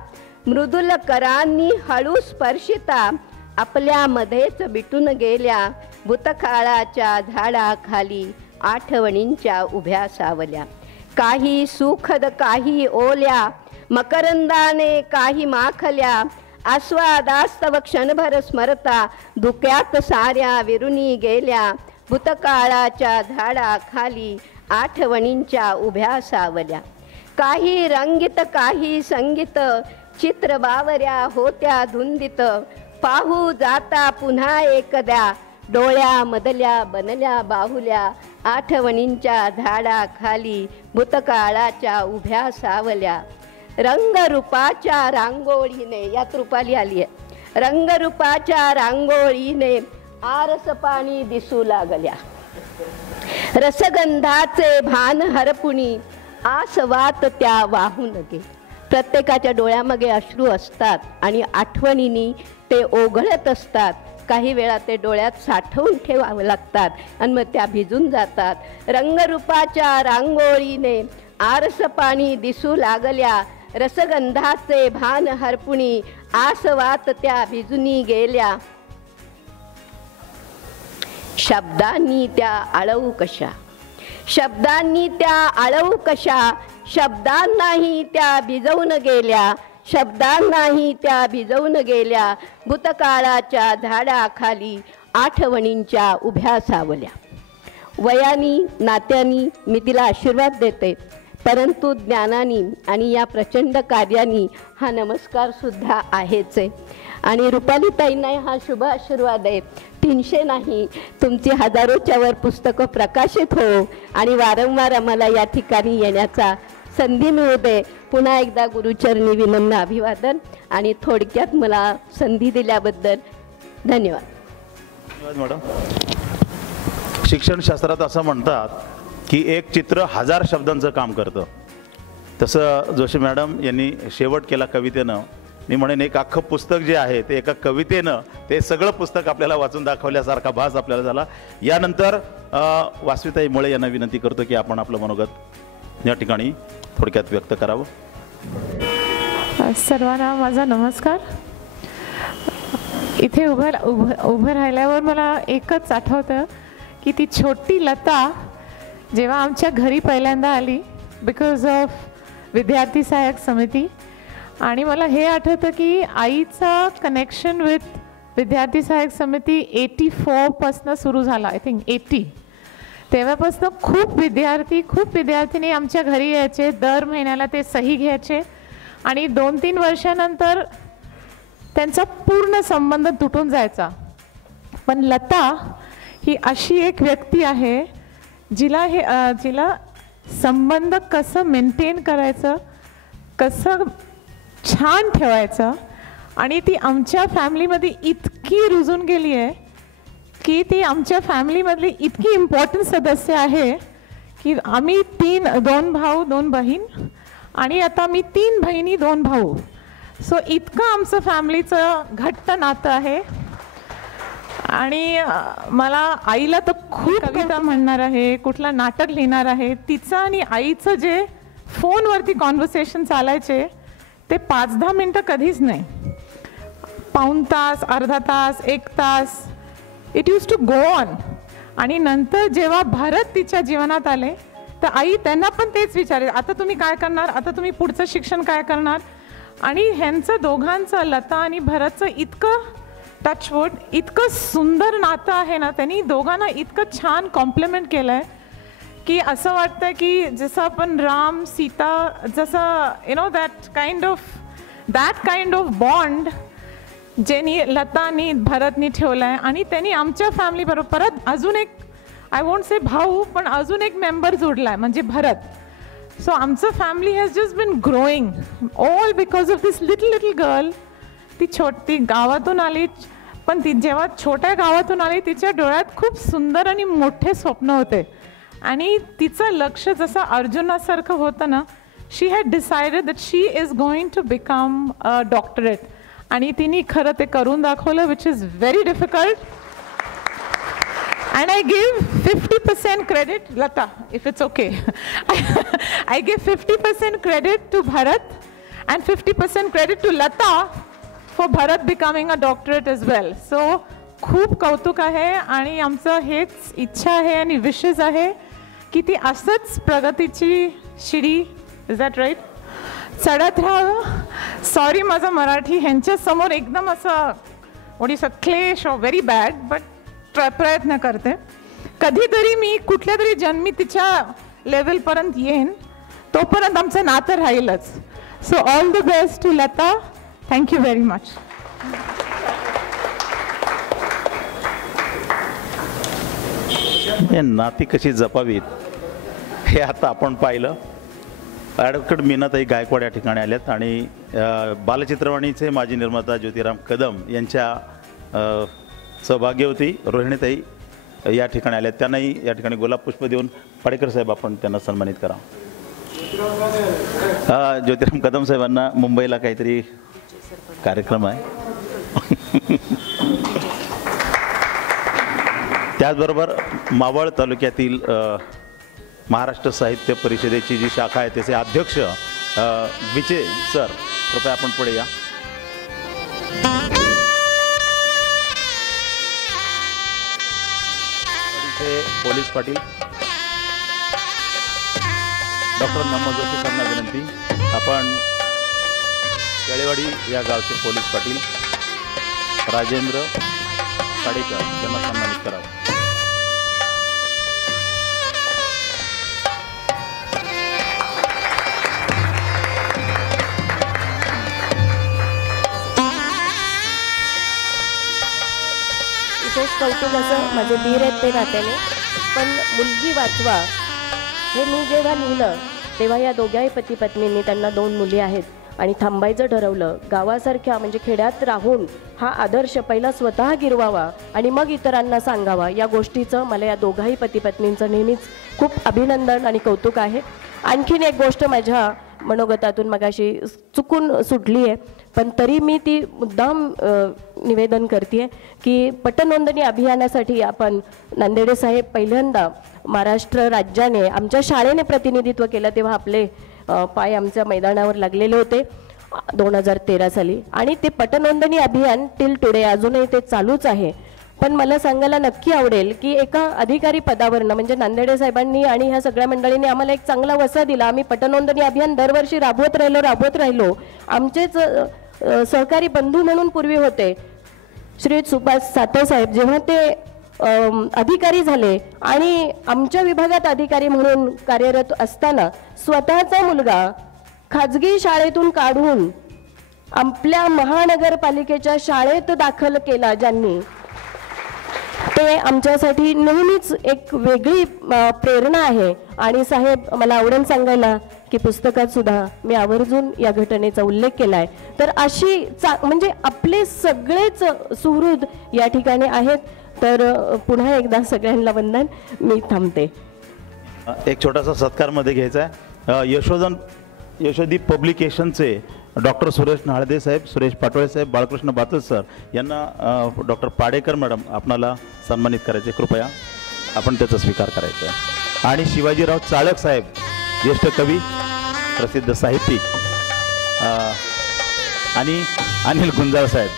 मृदुल करांनी हळू स्पर्शिता, आपल्यामध्येच बिटून गेल्या, भूतकाळाच्या झाडाखाली आठवणींच्या उभ्या सावल्या. काही सुखद, काही ओल्या, मकरंदाने काही माखल्या, आस्वादास्तव क्षणभर स्मरता, धुक्यात साऱ्या विरुनी गेल्या, भूतकाळाच्या झाडाखाली आठवणींच्या उभ्या सावल्या. काही रंगीत, काही संगीत, चित्र बावऱ्या होत्या धुंदित, पाहू जाता पुन्हा एकद्या, डोळ्या मधल्या बनल्या बाहुल्या, आठवणींच्या झाडाखाली भूतकाळाच्या उभ्या सावल्या. रंगरूपाच्या रांगोळीने, यात रूपाली आली आहे, रंगरूपाच्या रांगोळीने आरस पाणी दिसू लागल्या, रसगंधाचे भान हरपुणी आसवात त्या वाहून गे. प्रत्येकाच्या डोळ्यामागे अश्रू असतात आणि आठवणींनी ते ओघळत असतात. काही वेळा ते डोळ्यात साठवून ठेवावे लागतात आणि मग त्या भिजून जातात. रंगरूपाच्या रांगोळीने आरस पाणी दिसू लागल्या, रसगंधाचे भान हरपुणी आसवात त्या भिजूनी गेल्या. शब्दांनी त्या आळवू कशा, शब्दांनी त्या आळवू कशा, शब्दांनाही त्या भिजवून गेल्या, शब्दांनाही त्या भिजवून गेल्या, भूतकाळाच्या झाडाखाली आठवणींच्या उभ्या सावल्या. वयानी नात्यानी मी तिला आशीर्वाद देते, परंतु ज्ञानानी आणि या प्रचंड कार्यानी हा नमस्कार सुद्धा आहेच आहे. आणि रुपालीताईंना हा शुभ आशीर्वाद आहे. 300 नाही, तुमची हजारोच्या वर पुस्तकं प्रकाशित हो आणि वारंवार आम्हाला या ठिकाणी येण्याचा संधी मिळू दे. पुन्हा एकदा गुरुचरणी विनम्र अभिवादन आणि थोडक्यात मला संधी दिल्याबद्दल धन्यवाद. धन्यवाद मॅडम. शिक्षणशास्त्रात असं म्हणतात की एक चित्र 1000 शब्दांचं काम करतं. तसं जोशी मॅडम यांनी शेवट केला कवितेनं. मी म्हणेन एक अख्खं पुस्तक जे आहे ते एका कवितेनं ते सगळं पुस्तक आपल्याला वाचून दाखवल्यासारखा भास आपल्याला झाला. यानंतर वासविताई मुळे यांना विनंती करतो की आपण आपलं मनोगत या ठिकाणी थोडक्यात व्यक्त करावं. सर्वांना माझा नमस्कार. इथे उभं राहिल्यावर मला एकच आठवतं की ती छोटी लता जेव्हा आमच्या घरी पहिल्यांदा आली बिकॉज ऑफ विद्यार्थी सहाय्यक समिती, आणि मला हे आठवतं की आईचा कनेक्शन विथ विद्यार्थी सहाय्यक समिती 84पासून सुरू झाला. I think 80. तेव्हापासून खूप विद्यार्थिनी आमच्या घरी यायचे. दर महिन्याला ते सही घ्यायचे आणि 2-3 वर्षानंतर त्यांचा पूर्ण संबंध तुटून जायचा. पण लता ही अशी एक व्यक्ती आहे जिला संबंध कसं मेंटेन करायचं, कसं छान ठेवायचं, आणि ती आमच्या फॅमिलीमध्ये इतकी रुजून गेली आहे की ती आमच्या फॅमिलीमधली इतकी इम्पॉर्टंट सदस्य आहे की आम्ही 2 भाऊ 2 बहीण आणि आता मी 3 बहिणी 2 भाऊ. सो इतकं आमचं फॅमिलीचं घट्ट नातं आहे. आणि मला आईला तर खूप कविता म्हणणार आहे, कुठला नाटक लिहिणार आहे. तिचं आणि आईचं जे फोनवरती कॉन्व्हर्सेशन चालायचे ते 5-10 मिनटं कधीच नाही. पाऊण तास, अर्धा तास, 1 तास, it use to go on. आणि नंतर जेव्हा भरत तिच्या जीवनात आले तर आई त्यांना पण तेच विचारेल, आता तुम्ही काय करणार, आता तुम्ही पुढचं शिक्षण काय करणार. आणि ह्यांचं दोघांचं, लता आणि भरतचं इतकं टचवूड, इतकं सुंदर नातं आहे ना. त्यांनी दोघांना इतकं छान कॉम्प्लिमेंट केलं आहे की असं वाटतं की जसं आपण राम सीता, जसं you know that kind of bond ज्यांनी लता आणि भरतनी ठेवलं आहे. आणि त्यांनी आमच्या फॅमिलीबरोबर परत अजून एक, आय वोंट से भाऊ, पण अजून एक मेंबर जोडला आहे म्हणजे भरत. सो आमचं family has just been growing all because of this little girl. ती गावातून आली, पण ती जेव्हा छोट्या गावातून आली तिच्या डोळ्यात खूप सुंदर आणि मोठे स्वप्न होते. आणि तिचं लक्ष जसं अर्जुनासारखं होतं ना, she had decided that she is going to become a doctorate. आणि तिने खरं ते करून दाखवलं, which is very difficult. And I give 50% credit, Lata, if it's okay. I give 50% credit to Bharat and 50% credit to Lata for Bharat becoming a doctorate as well. So, खूप कौतुक आहे आणि आमचं हेच इच्छा आहे आणि विशेष आहे की ती असंच प्रगतीची शिडी, इज दॅट राईट, चढत राहावं. सॉरी माझं मराठी ह्यांच्या समोर एकदम असं ओडिसा क्लेश ऑर व्हेरी बॅड, बट प्रयत्न करते. कधीतरी मी कुठल्या तरी जन्मी तिच्या लेवलपर्यंत येईन, तोपर्यंत आमचं नातं राहीलच. So all the best to Lata. Thank you very much. नाती कशी जपावीत हे आता आपण पाहिलं. ॲडव्होकेट मीनाताई गायकवाड या ठिकाणी आल्यात आणि बालचित्रवाणीचे माजी निर्माता ज्योतिराम कदम यांच्या सहभाग्यवती रोहिणीताई या ठिकाणी आल्यात. त्यांनाही या ठिकाणी गुलाब पुष्प देऊन पाडेकर साहेब आपण त्यांना सन्मानित करा. ज्योतिराम कदम साहेबांना मुंबईला काहीतरी कार्यक्रम आहे. त्याचबरोबर मावळ तालुक्यातील महाराष्ट्र साहित्य परिषदेची जी शाखा आहे त्याचे अध्यक्ष विचे सर, कृपया आपण पुढे या. पोलीस पाटील डॉक्टर मोहम्मद जोशी सरांना विनंती, आपण केळेवाडी या गावचे पोलीस पाटील राजेंद्र काडेकर यांना सन्मानित करावं. विशेष कौतुकाचं माझे दीर आहेत ते नात्याने, पण मुलगी वाचवा हे मी जेव्हा लिहिलं तेव्हा या दोघ्याही पती पत्नींनी, त्यांना 2 मुली आहेत, आणि थांबायचं ठरवलं. गावासारख्या म्हणजे खेड्यात राहून हा आदर्श पहिला स्वतः गिरवावा आणि मग इतरांना सांगावा. या गोष्टीचं मला या दोघाही पती पत्नींचं नेहमीच खूप अभिनंदन आणि कौतुक आहे. आणखीन एक गोष्ट माझ्या मनोगतातून मगाशी चुकून सुटली आहे, पण तरी मी ती मुद्दाम निवेदन करते की पटनोंदणी अभियानासाठी आपण नांदेडे साहेब पहिल्यांदा महाराष्ट्र राज्याने आमच्या शाळेने प्रतिनिधित्व केलं, तेव्हा आपले पाय आमच्या मैदानावर लागलेले होते 2013 साली, आणि ते पटनोंदणी अभियान टिल टुडे अजूनही ते चालूच आहे. पण मला सांगायला नक्की आवडेल की एका अधिकारी पदावरनं म्हणजे नांदेडे साहेबांनी आणि ह्या सगळ्या मंडळींनी आम्हाला एक चांगला वसा दिला. आम्ही पटनोंदणी अभियान दरवर्षी राबवत राहिलो. आमचेच सहकारी बंधू म्हणून पूर्वी होते श्री सुभाष सातव साहेब, जेव्हा ते अधिकारी झाले आणि आमच्या विभागात अधिकारी म्हणून कार्यरत असताना स्वतःचा मुलगा खाजगी शाळेतून काढून आपल्या महानगरपालिकेच्या शाळेत दाखल केला ज्यांनी, ते आमच्यासाठी नेहमीच एक वेगळी प्रेरणा आहे. आणि साहेब, मला आवडेल सांगायला की पुस्तकात सुद्धा मी आवर्जून या घटनेचा उल्लेख केला आहे. तर अशी म्हणजे आपले सगळेच सुहृद या ठिकाणी आहेत. तर पुन्हा एकदा सगळ्यांना वंदन. मी थांबते. एक छोटासा सत्कार मध्ये घ्यायचा आहे. यशोदीप पब्लिकेशनचे डॉक्टर सुरेश नाळदे साहेब, सुरेश पाटोळे साहेब, बाळकृष्ण बातल सर यांना डॉक्टर पाडेकर मॅडम आपणाला सन्मानित करायचे. कृपया आपण त्याचा स्वीकार करायचा आहे. आणि शिवाजीराव चाळक साहेब, ज्येष्ठ कवी, प्रसिद्ध साहित्यिक, आणि अनिल गुंजाळ साहेब.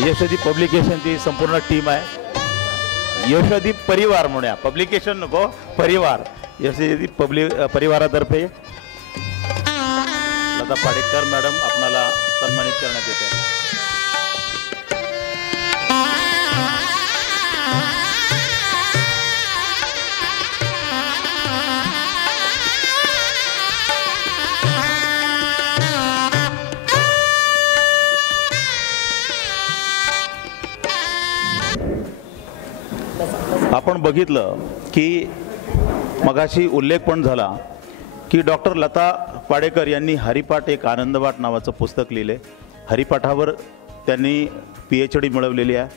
यशोदीप पब्लिकेशनची संपूर्ण टीम आहे. यशोदीप परिवार म्हणूया, पब्लिकेशन नको, परिवार. यशोदीप परिवारातर्फे लता पाडेकर मॅडम आपणाला सन्मानित करण्यात येते. आपण बघितलं की मगाशी उल्लेख पण झाला की डॉक्टर लता पाडेकर यांनी हरिपाठ एक आनंदवाट नावाचं पुस्तक लिहिले. हरिपाठावर त्यांनी PhD मिळवलेली आहे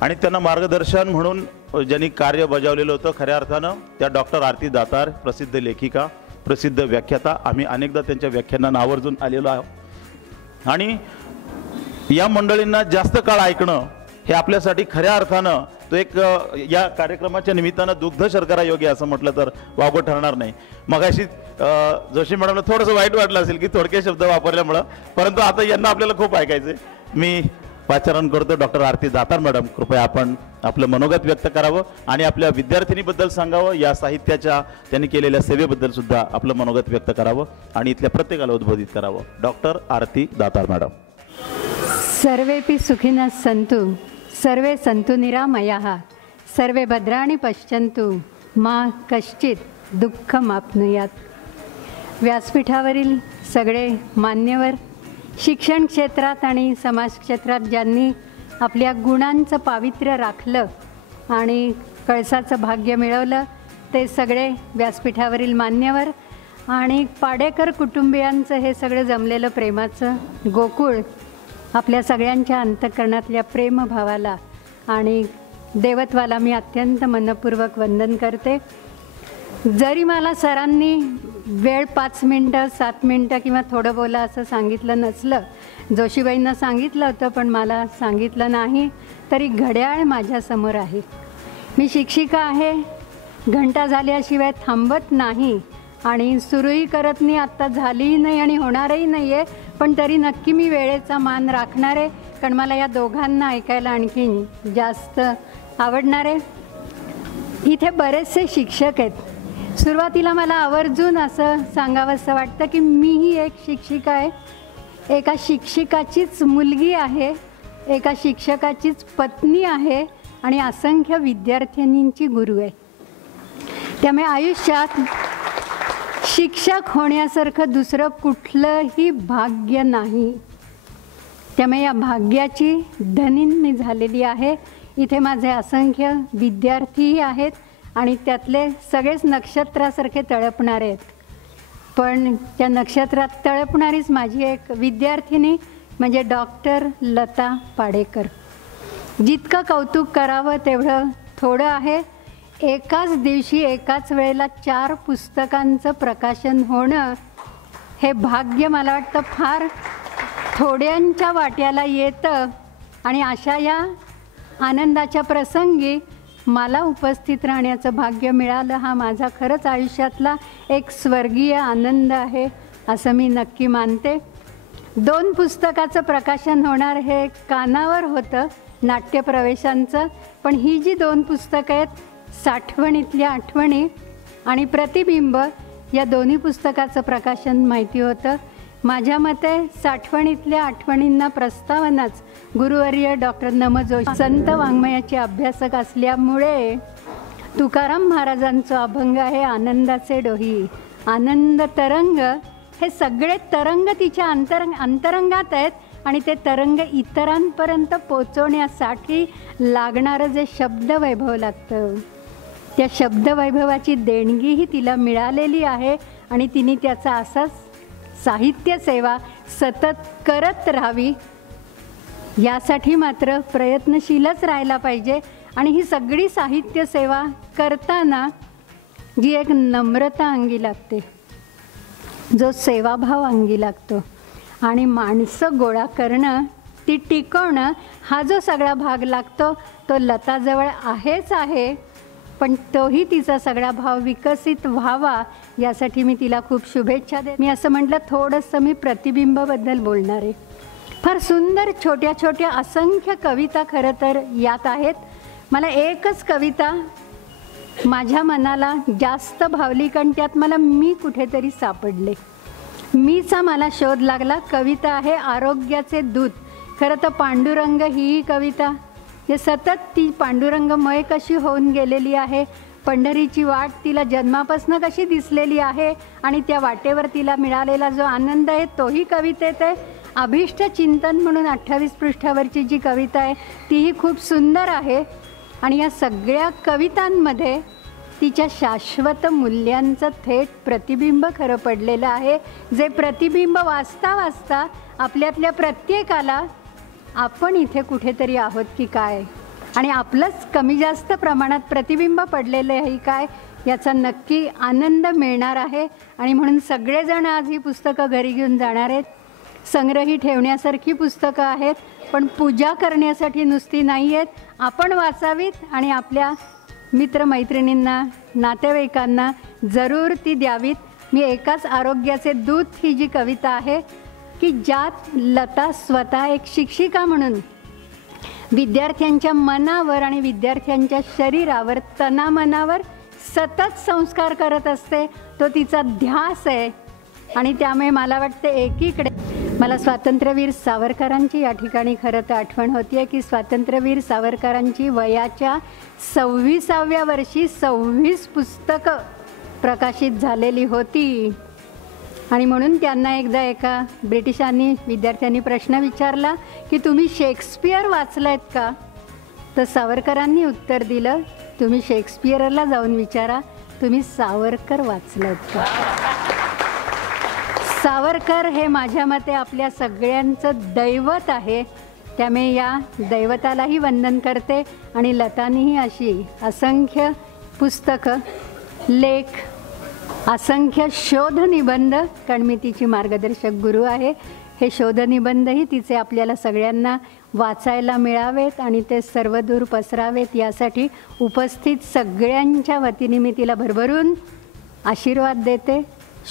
आणि त्यांना मार्गदर्शन म्हणून ज्यांनी कार्य बजावलेलं होतं खऱ्या अर्थानं त्या डॉक्टर आरती दातार, प्रसिद्ध लेखिका, प्रसिद्ध व्याख्याता. आम्ही अनेकदा त्यांच्या व्याख्यानांना आवर्जून आलेलो आहोत आणि या मंडळींना जास्त काळ ऐकणं हे आपल्यासाठी खऱ्या अर्थानं तो एक या कार्यक्रमाच्या निमित्तानं दुग्ध शर्करा योगी असं म्हटलं तर वावगं ठरणार नाही. मगाशी जोशी मॅडमला थोडंसं वाईट वाटलं असेल की थोडके शब्द वापरल्यामुळं, परंतु आता यांना आपल्याला खूप ऐकायचं. मी पाचारण करतो. डॉक्टर आरती दातार मॅडम, कृपया आपण आपलं मनोगत व्यक्त करावं आणि आपल्या विद्यार्थिनीबद्दल सांगावं, या साहित्याच्या त्यांनी केलेल्या सेवेबद्दल सुद्धा आपलं मनोगत व्यक्त करावं आणि इथल्या प्रत्येकाला उद्बोधित करावं. डॉक्टर आरती दातार मॅडम. सर्वेपि सुखिनः सन्तु, सर्वे सन्तु निरामयाः, सर्वे भद्राणि पश्यन्तु, मा कश्चित् दुःखमाप्नुयात्. व्यासपीठावरील सगळे मान्यवर, शिक्षण क्षेत्रात आणि समाज क्षेत्रात ज्यांनी आपल्या गुणांचं पावित्र्य राखलं आणि कळसाचं भाग्य मिळवलं, ते सगळे व्यासपीठावरील मान्यवर आणि पाडेकर कुटुंबियांचं हे सगळं जमलेलं प्रेमाचं गोकुळ, आपल्या सगळ्यांच्या अंतःकरणातल्या प्रेमभावाला आणि देवत्वाला मी अत्यंत मनपूर्वक वंदन करते. जरी मला सरांनी वेळ 5 मिनटं 7 मिनटं किंवा थोडं बोला असं सांगितलं नसलं, जोशीबाईंना सांगितलं होतं पण मला सांगितलं नाही, तरी घड्याळ माझ्यासमोर आहे. मी शिक्षिका आहे, घंटा झाल्याशिवाय थांबत नाही आणि सुरूही करत नाही, आत्ता झालीही नाही आणि होणारही नाही आहे, पण तरी नक्की मी वेळेचा मान राखणार आहे, कारण मला या दोघांना ऐकायला आणखीन जास्त आवडणार आहे. इथे बरेचसे शिक्षक आहेत. सुरुवातीला मला आवर्जून असं सांगावंसं वाटतं की मीही एक शिक्षिका आहे, एका शिक्षिकाचीच मुलगी आहे, एका शिक्षकाचीच पत्नी आहे आणि असंख्य विद्यार्थिनींची गुरु आहे. त्यामुळे आयुष्यात शिक्षक होण्यासारखं दुसरं कुठलंही भाग्य नाही. त्यामुळे या भाग्याची धनीन मी झालेली आहे. इथे माझे असंख्य विद्यार्थीही आहेत आणि त्यातले सगळेच नक्षत्रासारखे तळपणारे आहेत. पण त्या नक्षत्रात तळपणारीच माझी एक विद्यार्थिनी म्हणजे डॉक्टर लता पाडेकर. जितकं कौतुक करावं तेवढं थोडं आहे. एकाच दिवशी एकाच वेळेला 4 पुस्तकांचं प्रकाशन होणं हे भाग्य मला वाटतं फार थोड्यांच्या वाट्याला येतं. आणि अशा या आनंदाच्या प्रसंगी मला उपस्थित राहण्याचं भाग्य मिळालं हा माझा खरंच आयुष्यातला एक स्वर्गीय आनंद आहे असं मी नक्की मानते. 2 पुस्तकाचं प्रकाशन होणार हे कानावर होतं नाट्यप्रवेशांचं, पण ही जी 2 पुस्तकं आहेत साठवणीतल्या आठवणी आणि प्रतिबिंब या दोन्ही पुस्तकाचं प्रकाशन माहिती होतं. माझ्या मते साठवणीतल्या आठवणींना प्रस्तावनाच गुरुवर्य डॉक्टर नम जोशी संत वाङ्मयाचे अभ्यासक असल्यामुळे तुकाराम महाराजांचं अभंग आहे आनंदाचे डोही. आनंद तरंग हे सगळे तरंग तिच्या अंतरंगात आहेत आणि ते तरंग इतरांपर्यंत पोचवण्यासाठी लागणारं जे शब्दवैभव लागतं त्या शब्दवैभवाची देणगीही तिला मिळालेली आहे आणि तिने त्याचा असाच साहित्य सेवा सतत करत राहावी यासाठी मात्र प्रयत्नशीलच राहायला पाहिजे. आणि ही सगळी साहित्य सेवा करताना जी एक नम्रता अंगी लागते, जो सेवाभाव अंगी लागतो आणि माणसं गोळा करणं ती टिकवणं हा जो सगळा भाग लागतो तो लताजवळ आहेच आहे. पण तोही तिचा सगळा भाव विकसित व्हावा यासाठी मी तिला खूप शुभेच्छा देते. मी असं म्हटलं थोडंसं मी प्रतिबिंबाबद्दल बोलणार आहे. फार सुंदर छोट्या छोट्या असंख्य कविता खरं तर यात आहेत. मला एकच कविता माझ्या मनाला जास्त भावली कारण त्यात मला मी कुठेतरी सापडले. मीचा मला शोध लागला. कविता आहे आरोग्याचे दूत. खरं तर पांडुरंग ही कविता हे सतत ती पांडुरंगमय कशी होऊन गेलेली आहे, पंढरीची वाट तिला जन्मापासून कशी दिसलेली आहे आणि त्या वाटेवर तिला मिळालेला जो आनंद आहे तोही कवितेत आहे. अभिष्ट चिंतन म्हणून 28 पृष्ठावरची जी कविता आहे तीही खूप सुंदर आहे. आणि या सगळ्या कवितांमध्ये तिच्या शाश्वत मूल्यांचं थेट प्रतिबिंब खरं पडलेलं आहे, जे प्रतिबिंब वाचता वाचता आपल्यातल्या प्रत्येकाला आपण इथे कुठेतरी आहोत की काय आणि आपलंच कमी जास्त प्रमाणात प्रतिबिंब पडलेलं आहे काय याचा नक्की आनंद मिळणार आहे. आणि म्हणून सगळेजण आज ही पुस्तकं घरी घेऊन जाणार आहेत. संग्रही ठेवण्यासारखी पुस्तकं आहेत, पण पूजा करण्यासाठी नुसती नाही आहेत. आपण वाचावीत आणि आपल्या मित्रमैत्रिणींना नातेवाईकांना जरूर ती द्यावीत. मी एकाच आरोग्याचे दूत ही जी कविता आहे की ज्यात लता स्वतः एक शिक्षिका म्हणून विद्यार्थ्यांच्या मनावर आणि विद्यार्थ्यांच्या शरीरावर तनामनावर सतत संस्कार करत असते. तो तिचा ध्यास आहे आणि त्यामुळे मला वाटतं एकीकडे मला स्वातंत्र्यवीर सावरकरांची या ठिकाणी खरं तर आठवण होती आहे की स्वातंत्र्यवीर सावरकरांची वयाच्या 26व्या वर्षी 26 पुस्तकं प्रकाशित झालेली होती. आणि म्हणून त्यांना एकदा एका ब्रिटिशांनी विद्यार्थ्यांनी प्रश्न विचारला की तुम्ही शेक्सपियर वाचलायत का? तर सावरकरांनी उत्तर दिलं तुम्ही शेक्सपियरला जाऊन विचारा तुम्ही सावरकर वाचलायत का? सावरकर हे माझ्या मते आपल्या सगळ्यांचं दैवत आहे. त्यामुळे या दैवतालाही वंदन करते. आणि लतानीही अशी असंख्य पुस्तकं लेख असंख्य शोधनिबंध कारण मी तिची मार्गदर्शक गुरु आहे. हे शोधनिबंधही तिचे आपल्याला सगळ्यांना वाचायला मिळावेत आणि ते सर्वदूर पसरावेत यासाठी उपस्थित सगळ्यांच्या वतीने मी तिला भरभरून आशीर्वाद देते,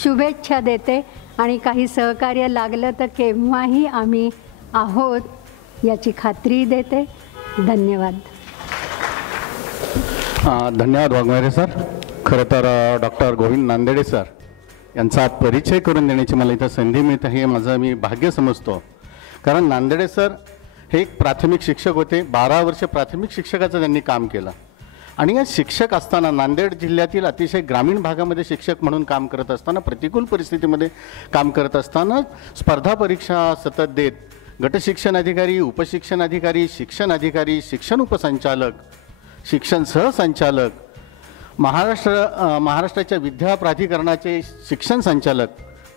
शुभेच्छा देते. आणि काही सहकार्य लागलं तर केव्हाही आम्ही आहोत याची खात्री देते. धन्यवाद. धन्यवाद वाघमारे सर. खरं तर डॉक्टर गोविंद नांदेडे सर यांचा परिचय करून देण्याची मला इथं संधी मिळते हे माझं मी भाग्य समजतो. कारण नांदेडे सर हे एक प्राथमिक शिक्षक होते. 12 वर्ष प्राथमिक शिक्षकाचं त्यांनी काम केलं. आणि या शिक्षक असताना नांदेड जिल्ह्यातील अतिशय ग्रामीण भागामध्ये शिक्षक म्हणून काम करत असताना प्रतिकूल परिस्थितीमध्ये काम करत असताना स्पर्धा परीक्षा सतत देत गटशिक्षण अधिकारी, उपशिक्षण अधिकारी, शिक्षण अधिकारी, शिक्षण उपसंचालक, शिक्षण सहसंचालक महाराष्ट्राच्या विद्या प्राधिकरणाचे शिक्षण संचालक,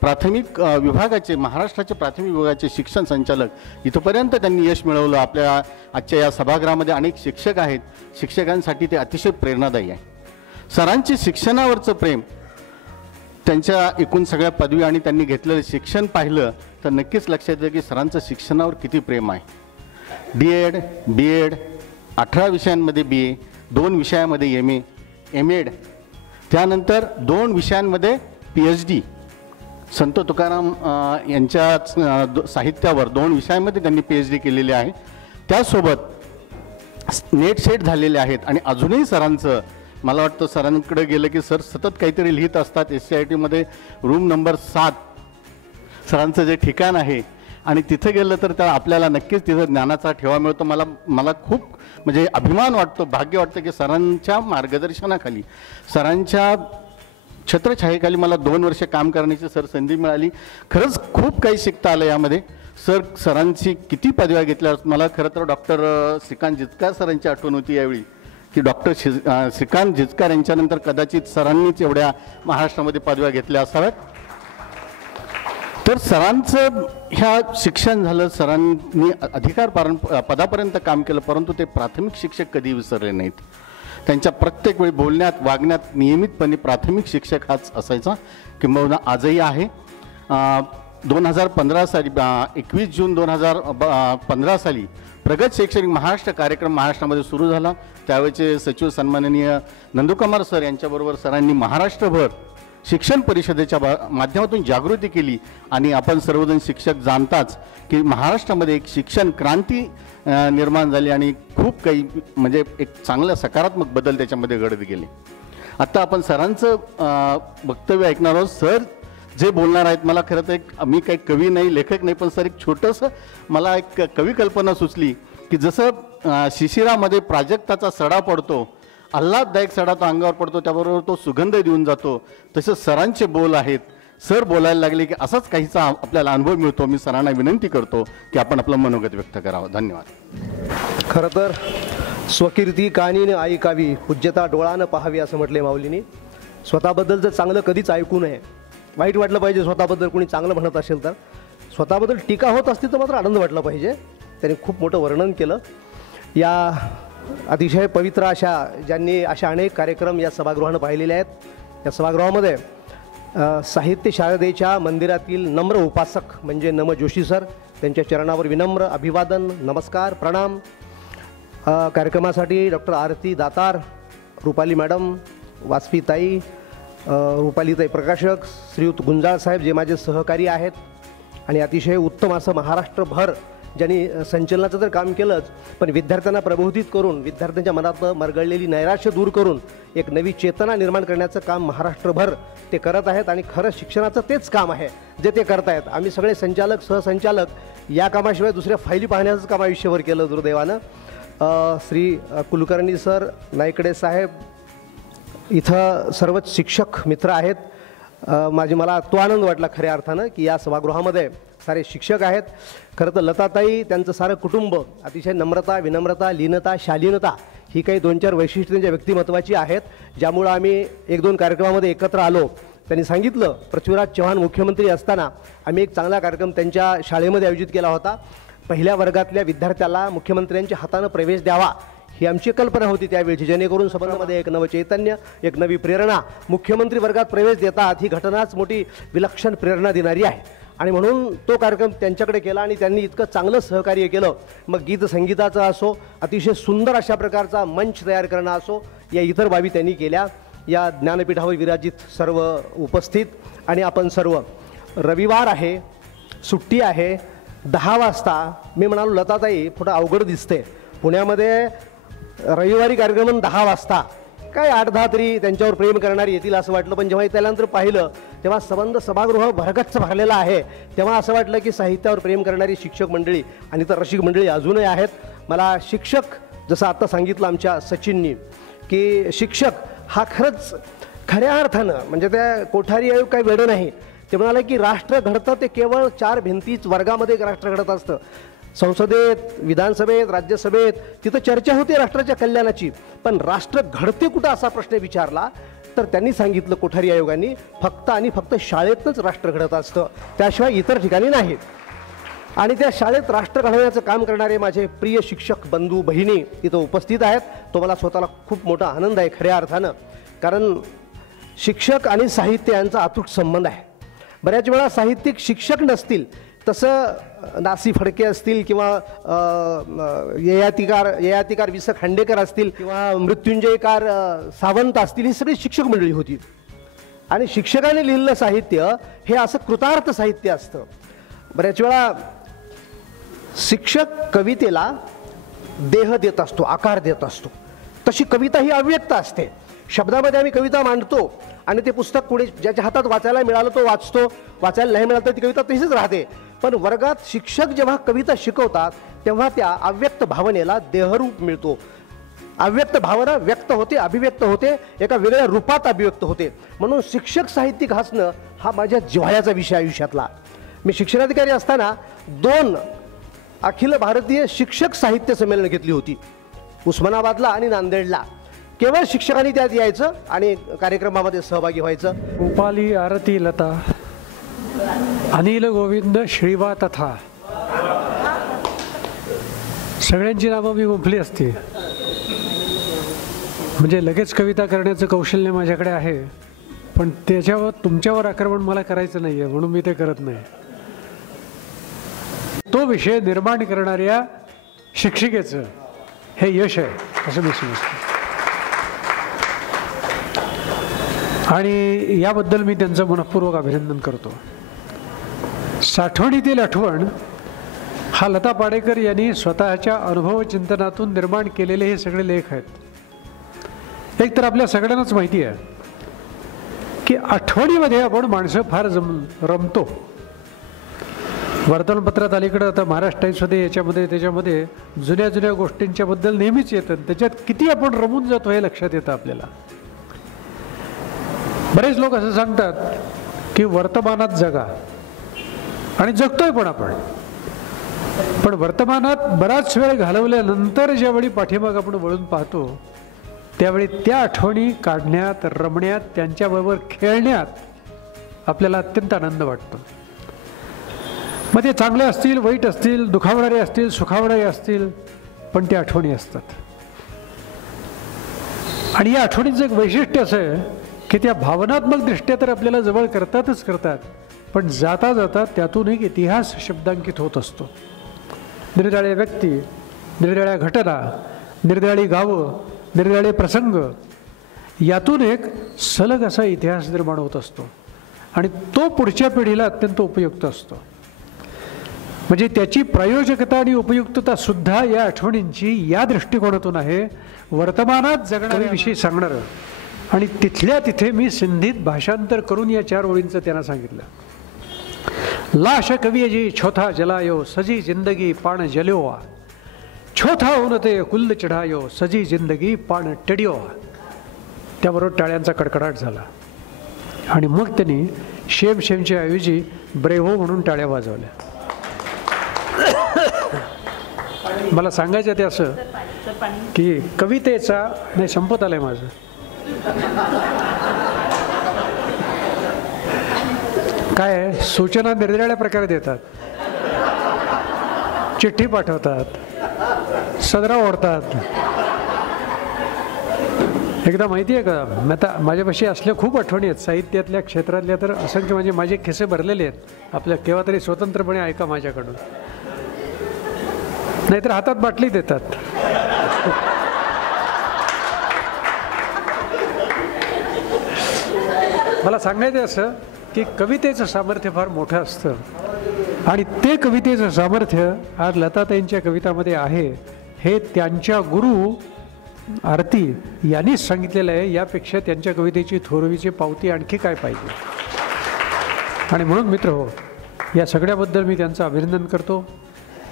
प्राथमिक विभागाचे, महाराष्ट्राचे प्राथमिक विभागाचे शिक्षण संचालक इथपर्यंत त्यांनी यश मिळवलं. आपल्या आजच्या या सभागृहामध्ये अनेक शिक्षक आहेत, शिक्षकांसाठी ते अतिशय प्रेरणादायी आहे. सरांचे शिक्षणावरचं प्रेम, त्यांच्या एकूण सगळ्या पदवी आणि त्यांनी घेतलेलं शिक्षण पाहिलं तर नक्कीच लक्षात येतं की सरांचं शिक्षणावर किती प्रेम आहे. DED, BEd, 18 विषयांमध्ये BA, 2 विषयामध्ये MA, MEd, त्यानंतर 2 विषयांमध्ये PhD. संत तुकाराम यांच्या साहित्यावर 2 विषयांमध्ये त्यांनी PhD केलेली आहे. त्यासोबत नेट सेट झालेले आहेत आणि अजूनही सरांचं, मला वाटतं सरांकडे गेलं की सर सतत काहीतरी लिहित असतात. SCITमध्ये रूम नंबर 7 सरांचं जे ठिकाण आहे आणि तिथे गेलं तर त्या आपल्याला नक्कीच तिथं ज्ञानाचा ठेवा मिळतो. मला खूप म्हणजे अभिमान वाटतो, भाग्य वाटतं की सरांच्या मार्गदर्शनाखाली, सरांच्या छत्रछायेखाली मला 2 वर्ष काम करण्याची संधी मिळाली. खरंच खूप काही शिकता आलं यामध्ये. सरांची किती पदव्या घेतल्या. मला खरं तर डॉक्टर श्रीकांत जिचकार सरांची आठवण होती यावेळी की डॉक्टर श्रीकांत जिचकार यांच्यानंतर कदाचित सरांनीच एवढ्या महाराष्ट्रामध्ये पदव्या घेतल्या असाव्यात. तर सरांचं ह्या शिक्षण झालं, सरांनी पदापर्यंत काम केलं, परंतु ते प्राथमिक शिक्षक कधी विसरले नाहीत. त्यांच्या प्रत्येक वेळी बोलण्यात वागण्यात नियमितपणे प्राथमिक शिक्षक हाच असायचा, किंबहुना आजही आहे. 2015 साली 21 जून 2015 साली प्रगत शैक्षणिक महाराष्ट्र कार्यक्रम महाराष्ट्रामध्ये सुरू झाला. त्यावेळेचे सचिव सन्माननीय नंदकुमार सर यांच्याबरोबर सरांनी महाराष्ट्रभर शिक्षण परिषदेच्या माध्यमातून जागृती केली आणि आपण सर्वजण शिक्षक जाणताच की महाराष्ट्रामध्ये एक शिक्षण क्रांती निर्माण झाली आणि खूप काही म्हणजे एक चांगला सकारात्मक बदल त्याच्यामध्ये घडत गेले. आता आपण सरांचं वक्तव्य ऐकणार आहोत. सर जे बोलणार आहेत, मला खरं तर मी काही कवी नाही, लेखक नाही, पण सर एक छोटंसं मला एक कवी कल्पना सुचली की जसं शिशिरामध्ये प्राजक्ताचा सडा पडतो, आल्हाददायक सडा तो अंगावर पडतो, त्याबरोबर तो सुगंध देऊन जातो, तसं सरांचे बोल आहेत. सर बोलायला लागले की असाच काहीचा आपल्याला अनुभव मिळतो. मी सरांना विनंती करतो की आपण आपलं मनोगत व्यक्त करावं. धन्यवाद. खरं तर स्वकीर्ती कानीनं ऐकावी, पूज्यता डोळानं पाहावी असं म्हटले माऊलींनी. स्वतःबद्दलचं चांगलं कधीच ऐकू नये. वाईट वाटलं पाहिजे स्वतःबद्दल कोणी चांगलं म्हणत असेल तर. स्वतःबद्दल टीका होत असती तर मात्र आनंद वाटला पाहिजे. त्यांनी खूप मोठं वर्णन केलं. या अतिशय पवित्र अशा ज्यांनी अशा अनेक कार्यक्रम या सभागृहानं पाहिलेले आहेत. या सभागृहामध्ये साहित्य शारदेच्या मंदिरातील नम्र उपासक म्हणजे नम जोशी सर, त्यांच्या चरणावर विनम्र अभिवादन, नमस्कार, प्रणाम. कार्यक्रमासाठी डॉक्टर आरती दातार, रुपाली मॅडम, वासपीताई, रुपालीताई प्रकाशक, श्रीयुत गुंजाळ साहेब जे माझे सहकारी आहेत आणि अतिशय उत्तम असं महाराष्ट्रभर ज्यांनी संचलनाचं तर काम केलंच, पण विद्यार्थ्यांना प्रबोधित करून विद्यार्थ्यांच्या मनात मरगळलेली नैराश्य दूर करून एक नवी चेतना निर्माण करण्याचं काम महाराष्ट्रभर ते करत आहेत. आणि खरं शिक्षणाचं तेच काम आहे जे ते करत आहेत. आम्ही सगळे संचालक सहसंचालक या कामाशिवाय दुसऱ्या फायली पाहण्याचंच काम आयुष्यभर केलं दुर्दैवानं. श्री कुलकर्णी सर, नायकडे साहेब, इथं सर्वच शिक्षक मित्र आहेत. मला तो आनंद वाटला खऱ्या अर्थानं की या सभागृहामध्ये सारे शिक्षक आहेत. खरं तर लताताई त्यांचं सारं कुटुंब अतिशय नम्रता, विनम्रता, लीनता, शालीनता ही काही 2-4 वैशिष्ट्ये त्यांच्या व्यक्तिमत्वाची आहेत, ज्यामुळं आम्ही 1-2 कार्यक्रमामध्ये एकत्र आलो. त्यांनी सांगितलं, पृथ्वीराज चव्हाण मुख्यमंत्री असताना आम्ही एक चांगला कार्यक्रम त्यांच्या शाळेमध्ये आयोजित केला होता. पहिल्या वर्गातल्या विद्यार्थ्याला मुख्यमंत्र्यांच्या हातानं प्रवेश द्यावा ही आमची कल्पना होती त्यावेळची, जेणेकरून संबंधामध्ये एक नवं चैतन्य, एक नवी प्रेरणा. मुख्यमंत्री वर्गात प्रवेश देतात ही घटनाच मोठी विलक्षण प्रेरणा देणारी आहे. आणि म्हणून तो कार्यक्रम त्यांच्याकडे केला आणि त्यांनी इतकं चांगलं सहकार्य केलं. मग गीत संगीताचं असो, अतिशय सुंदर अशा प्रकारचा मंच तयार करणं असो, या इतर बाबी त्यांनी केल्या. या ज्ञानपीठावर विराजित सर्व उपस्थित आणि आपण सर्व, रविवार आहे, सुट्टी आहे, 10 वाजता मी म्हणालो लताताई थोडं अवघड दिसते, पुण्यामध्ये रविवारी कार्यक्रम 10 वाजता, काय 8-10 तरी त्यांच्यावर प्रेम करणारी येतील असं वाटलं. पण जेव्हा त्यानंतर पाहिलं तेव्हा संबंध सभागृह भरगच्च भरलेला आहे. तेव्हा असं वाटलं की साहित्यावर प्रेम करणारी शिक्षक मंडळी आणि तर रसिक मंडळी अजूनही आहेत. मला शिक्षक, जसं आत्ता सांगितलं आमच्या सचिननी, की शिक्षक हा खरंच खऱ्या अर्थानं म्हणजे त्या कोठारी आयोग काही वेळं नाही. ते म्हणाले की राष्ट्र घडतं ते केवळ 4 भिंतीच वर्गामध्ये एक राष्ट्र घडत असतं. संसदेत, विधानसभेत, राज्यसभेत तिथं चर्चा होते राष्ट्राच्या कल्याणाची, पण राष्ट्र घडते कुठं असा प्रश्न विचारला तर त्यांनी सांगितलं कोठारी आयोगाने फक्त आणि फक्त शाळेतच राष्ट्र घडत असतं, त्याशिवाय इतर ठिकाणी नाही. आणि त्या शाळेत राष्ट्र घडवण्याचं काम करणारे माझे प्रिय शिक्षक बंधू बहिणी इथं उपस्थित आहेत. तो मला स्वतःला खूप मोठा आनंद आहे खऱ्या अर्थानं, कारण शिक्षक आणि साहित्य यांचा अतूट संबंध आहे. बऱ्याच वेळा साहित्यिक शिक्षक नसतील, तसं नासी फडके असतील किंवा ययातिकार वि स खांडेकर असतील किंवा मृत्युंजयकार सावंत असतील, ही सगळी शिक्षक मंडळी होती. आणि शिक्षकाने लिहिलेलं साहित्य हे असं कृतार्थ साहित्य असतं. बऱ्याच वेळा शिक्षक कवितेला देह देत असतो, आकार देत असतो. तशी कविता ही अव्यक्त असते. शब्दामध्ये आम्ही कविता मांडतो आणि ते पुस्तक कोणी ज्याच्या हातात वाचायला मिळालं तो वाचतो, वाचायला नाही मिळालं तर ती कविता तशीच राहते. पण वर्गात शिक्षक जेव्हा कविता शिकवतात तेव्हा त्या अव्यक्त भावनेला देहरूप मिळतो. अव्यक्त भावना व्यक्त होते, अभिव्यक्त होते, एका वेगळ्या रूपात अभिव्यक्त होते. म्हणून शिक्षक साहित्यिक असणं हा माझ्या जिव्हाळ्याचा विषय आयुष्यातला. मी शिक्षणाधिकारी असताना 2 अखिल भारतीय शिक्षक साहित्य संमेलन घेतली होती, उस्मानाबादला आणि नांदेडला. केवळ शिक्षकांनी त्यात यायचं आणि कार्यक्रमामध्ये सहभागी व्हायचं. रूपाली आरती लता अनिल गोविंद श्रीवा तथा सगळ्यांची नावं मी गुंफली असती, म्हणजे लगेच कविता करण्याचं कौशल्य माझ्याकडे आहे, पण त्याच्यावर तुमच्यावर आक्रमण मला करायचं नाही आहे म्हणून मी ते करत नाही. तो विषय निर्माण करणाऱ्या शिक्षिकेचं हे यश आहे असं मी समजतो. आणि याबद्दल मी त्यांचं मनःपूर्वक अभिनंदन करतो. साठवणीतील आठवण हा लता पाडेकर यांनी स्वतःच्या अनुभव चिंतनातून निर्माण केलेले हे सगळे लेख आहेत. एक तर आपल्या सगळ्यांनाच माहिती आहे की आठवणीमध्ये आपण माणसं फार रमतो. वर्तमानपत्रात अलीकडं आता महाराष्ट्र टाईम्समध्ये याच्यामध्ये त्याच्यामध्ये जुन्या जुन्या गोष्टींच्या बद्दल नेहमीच येतं, त्याच्यात किती आपण रमून जातो हे लक्षात येतं आपल्याला. बरेच लोक असं सांगतात की वर्तमानात जगा, आणि जगतोय पण आपण, पण वर्तमानात बराच वेळ घालवल्यानंतर ज्यावेळी पाठीमाग आपण वळून पाहतो त्यावेळी त्या आठवणी काढण्यात, रमण्यात, त्यांच्याबरोबर खेळण्यात आपल्याला अत्यंत आनंद वाटतो. मग ते चांगले असतील, वाईट असतील, दुखावणारे असतील, सुखावणारे असतील, पण त्या आठवणी असतात. आणि या आठवणींचं एक वैशिष्ट्य असं आहे की त्या भावनात्मक दृष्ट्या तर आपल्याला जवळ करतातच करतात, पण जाता जाता त्यातून एक इतिहास शब्दांकित होत असतो. निरनिराळ्या व्यक्ती, निरनिराळ्या घटना, निरनिराळी गावं, निरनिराळे प्रसंग, यातून एक सलग असा इतिहास निर्माण होत असतो आणि तो पुढच्या पिढीला अत्यंत उपयुक्त असतो. म्हणजे त्याची प्रायोजकता आणि उपयुक्तता सुद्धा या आठवणींची या दृष्टिकोनातून आहे. वर्तमानात जगण्याविषयी सांगणारं आणि तिथल्या तिथे मी सिंधीत भाषांतर करून या 4 ओळींचं त्यांना सांगितलं. लाश कवियजी छोथा जलायो सजी जिंदगी पाण जल्यो, छोथा उनते कुल्ल चढायो सजी जिंदगी पाण टिड्यो. त्याबरोबर टाळ्यांचा कडकडाट झाला आणि मग त्यांनी शेम शेमच्या ऐवजी ब्रेव्हो म्हणून टाळ्या वाजवल्या. मला सांगायचं ते असं की कवितेचा नाही, संपत आलंय माझं. काय सूचना निरनिराळ्या प्रकारे देतात, चिठ्ठी पाठवतात, सदरा ओढतात. एकदा माहिती आहे का, आता माझ्यापाशी असल्या खूप आठवणी आहेत साहित्यातल्या क्षेत्रातल्या, तर असंख्य म्हणजे माझे खिसे भरलेले आहेत. आपल्या केव्हा तरी स्वतंत्रपणे ऐका माझ्याकडून, नाहीतर हातात बाटली देतात. मला सांगायचं असं की कवितेचं सामर्थ्य फार मोठं असतं आणि ते कवितेचं सामर्थ्य आज लताताईंच्या कवितामध्ये आहे. हे त्यांच्या गुरु आरती यांनीच सांगितलेलं आहे. यापेक्षा त्यांच्या कवितेची थोरवीची पावती आणखी काय पाहिजे. आणि म्हणून मित्र हो, या सगळ्याबद्दल मी त्यांचं अभिनंदन करतो.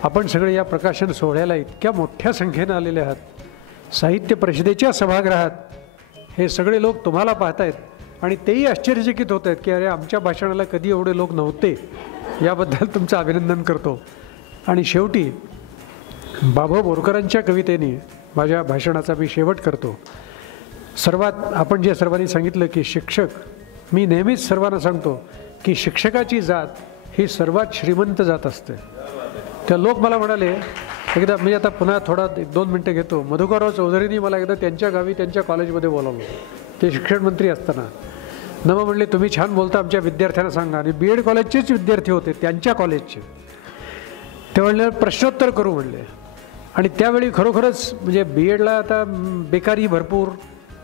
आपण सगळे या प्रकाशन सोहळ्याला इतक्या मोठ्या संख्येनं आलेले आहात. साहित्य परिषदेच्या सभागृहात हे सगळे लोक तुम्हाला पाहतायत आणि तेही आश्चर्यचकित होत आहेत की अरे आमच्या भाषणाला कधी एवढे लोक नव्हते. याबद्दल तुमचं अभिनंदन करतो. आणि शेवटी बाबा बोरकरांच्या कवितेने माझ्या भाषणाचा मी शेवट करतो. सर्वात आपण जे सर्वांनी सांगितलं की शिक्षक, मी नेहमीच सर्वांना सांगतो की शिक्षकाची जात ही सर्वात श्रीमंत जात असते. त्या लोक मला म्हणाले एकदा, मी आता पुन्हा थोडा 1-2 मिनटं घेतो, मधुकरराव चौधरींनी मला एकदा त्यांच्या गावी त्यांच्या कॉलेजमध्ये बोलावलं, ते शिक्षण मंत्री असताना. मग म्हणले तुम्ही छान बोलता, आमच्या विद्यार्थ्यांना सांगा. आणि BEd कॉलेजचेच विद्यार्थी होते, त्यांच्या कॉलेजचे. ते म्हणले प्रश्नोत्तर करू म्हणले. आणि त्यावेळी खरोखरच म्हणजे BEdला आता बेकारी भरपूर,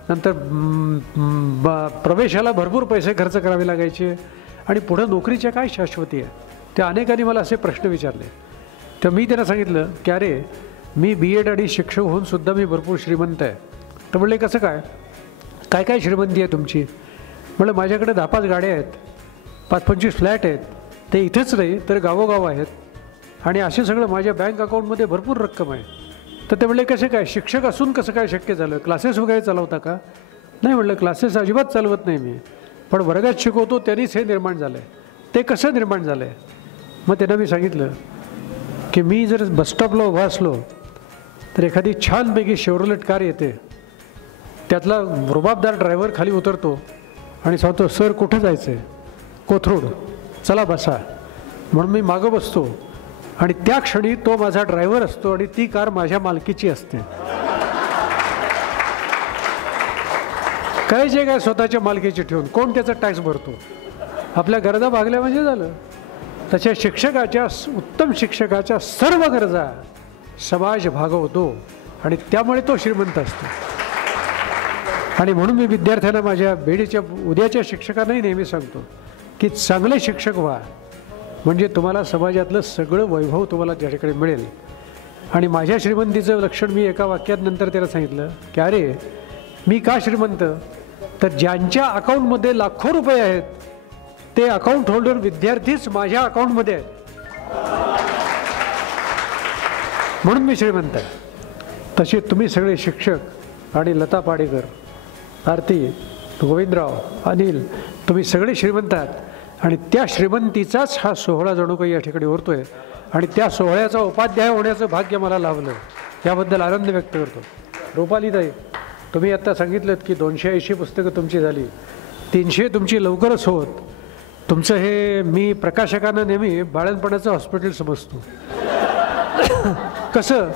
नंतर प्रवेशाला भरपूर पैसे खर्च करावे लागायचे आणि पुढं नोकरीच्या काय शाश्वती आहे. त्या अनेकांनी मला असे प्रश्न विचारले. तर मी त्यांना सांगितलं की अरे मी BEd आणि शिक्षक होऊन सुद्धा मी भरपूर श्रीमंत आहे. तर म्हणले कसं काय, काय काय श्रीमंती आहे तुमची? म्हणलं माझ्याकडे 10-5 गाड्या आहेत, 5-25 फ्लॅट आहेत, ते इथेच नाही तर गावोगाव आहेत, आणि असे सगळं माझ्या बँक अकाउंटमध्ये भरपूर रक्कम आहे. तर ते म्हणले कसं काय, शिक्षक असून कसं काय शक्य झालं, क्लासेस वगैरे चालवता का? नाही म्हणलं क्लासेस अजिबात चालवत नाही मी, पण वर्गात शिकवतो त्यांनीच हे निर्माण झालं आहे. ते कसं निर्माण झालं आहे? मग त्यांना मी सांगितलं की मी जर बसस्टॉपला उभा असलो तर एखादी छानपैकी शेवरोलेट कार येते, त्यातला रुबाबदार ड्रायव्हर खाली उतरतो आणि सांगतो सर कुठं जायचं आहे? कोथरूड, चला बसा. म्हणून मी मागं बसतो आणि त्या क्षणी तो माझा ड्रायव्हर असतो आणि ती कार माझ्या मालकीची असते. काय जे काय स्वतःच्या मालकीची ठेवून कोण त्याचा टॅक्स भरतो? आपल्या गरजा भागल्या म्हणजे झालं. तशा शिक्षकाच्या, उत्तम शिक्षकाच्या सर्व गरजा समाज भागवतो आणि त्यामुळे तो श्रीमंत असतो. आणि म्हणून मी विद्यार्थ्यांना, माझ्या BEdच्या उद्याच्या शिक्षकांनाही नेहमी सांगतो की चांगले शिक्षक व्हा, म्हणजे तुम्हाला समाजातलं सगळं वैभव तुम्हाला त्या ठिकाणी मिळेल. आणि माझ्या श्रीमंतीचं लक्षण मी एका वाक्यात नंतर त्याला सांगितलं की अरे मी का श्रीमंत, तर ज्यांच्या अकाउंटमध्ये लाखो रुपये आहेत ते अकाउंट होल्डर विद्यार्थीच माझ्या अकाउंटमध्ये आहेत, म्हणून मी श्रीमंत आहे. तसे तुम्ही सगळे शिक्षक आणि लता पाडेकर, आरती, गोविंदराव, अनिल, तुम्ही सगळे श्रीमंत आहात. आणि त्या श्रीमंतीचाच हा सोहळा जणू काही या ठिकाणी होतोय आणि त्या सोहळ्याचा उपाध्याय होण्याचं भाग्य मला लाभलं, याबद्दल आनंद व्यक्त करतो. रुपालीताई, तुम्ही आत्ता सांगितलं की 280 पुस्तकं तुमची झाली, 300 तुमची लवकरच होत. तुमचं हे मी प्रकाशकांना नेहमी बाळणपणाचं हॉस्पिटल समजतो. कसं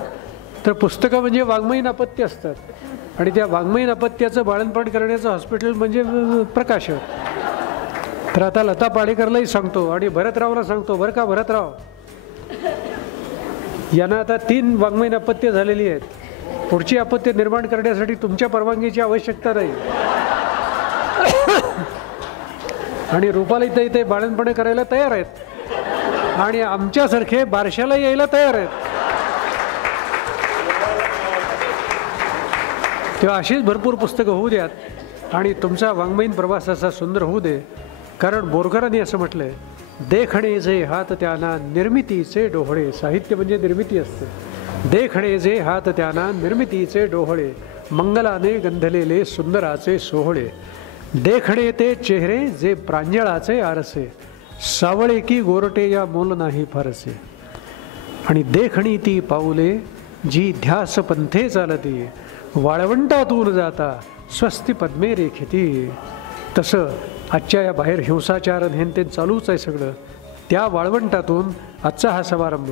तर पुस्तकं म्हणजे वाङ्मयीन अपत्य असतात आणि त्या वाङ्मयीन अपत्याचं बाळणपण करण्याचं हॉस्पिटल म्हणजे प्रकाशक. तर आता लता पाडेकरलाही सांगतो आणि भरतरावला सांगतो, बरं का भरतराव, यांना आता 3 वाङ्मयीन अपत्य झालेली आहेत. पुढची अपत्य निर्माण करण्यासाठी तुमच्या परवानगीची आवश्यकता नाही. आणि रुपालीताई ते बाळणपणे करायला तयार आहेत आणि आमच्यासारखे बारशाला यायला तयार आहेत. तेव्हा अशीच भरपूर पुस्तकं होऊ द्यात आणि तुमचा वाङ्मयीन प्रवास असा सुंदर होऊ दे. कारण बोरकरांनी असं म्हटलंय, देखणे जे हात त्यांना निर्मितीचे डोहळे. साहित्य म्हणजे निर्मिती असते. देखणे जे हात त्यांना निर्मितीचे डोहळे, मंगलाने गंधलेले सुंदराचे सोहळे. देखणे ते चेहरे जे प्रांजळाचे आरसे, सावळे की गोरटे या मोल नाही फारसे. आणि देखणी ती पाऊले जी ध्यास पंथे चालती, वाळवंटातून जाता स्वस्ती पद्मे रेखिती. तसं आजच्या या बाहेर हिंसाचार हे चालूच आहे सगळं, त्या वाळवंटातून आजचा हा समारंभ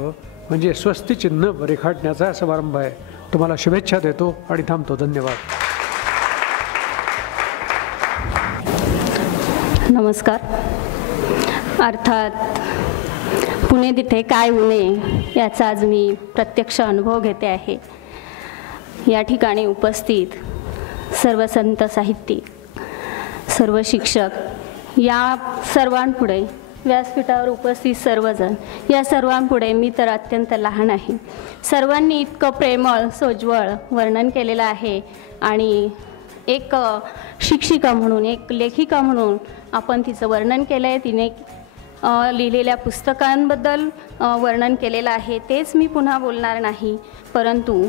म्हणजे स्वस्ती चिन्ह रेखाटण्याचा समारंभ आहे. तुम्हाला शुभेच्छा देतो आणि थांबतो. धन्यवाद. नमस्कार. अर्थात पुणे तिथे काय उणे याचा आज मी प्रत्यक्ष अनुभव घेते आहे. या ठिकाणी उपस्थित सर्व संत साहित्यिक, सर्व शिक्षक, या सर्वांपुढे व्यासपीठावर उपस्थित सर्वजण, या सर्वांपुढे मी तर अत्यंत लहान आहे. सर्वांनी इतकं प्रेमळ, सोज्वळ वर्णन केलेलं आहे आणि एक शिक्षिका म्हणून, एक लेखिका म्हणून आपण तिचं वर्णन केलं आहे. तिने लिहिलेल्या पुस्तकांबद्दल वर्णन केलेलं आहे, तेच मी पुन्हा बोलणार नाही. परंतु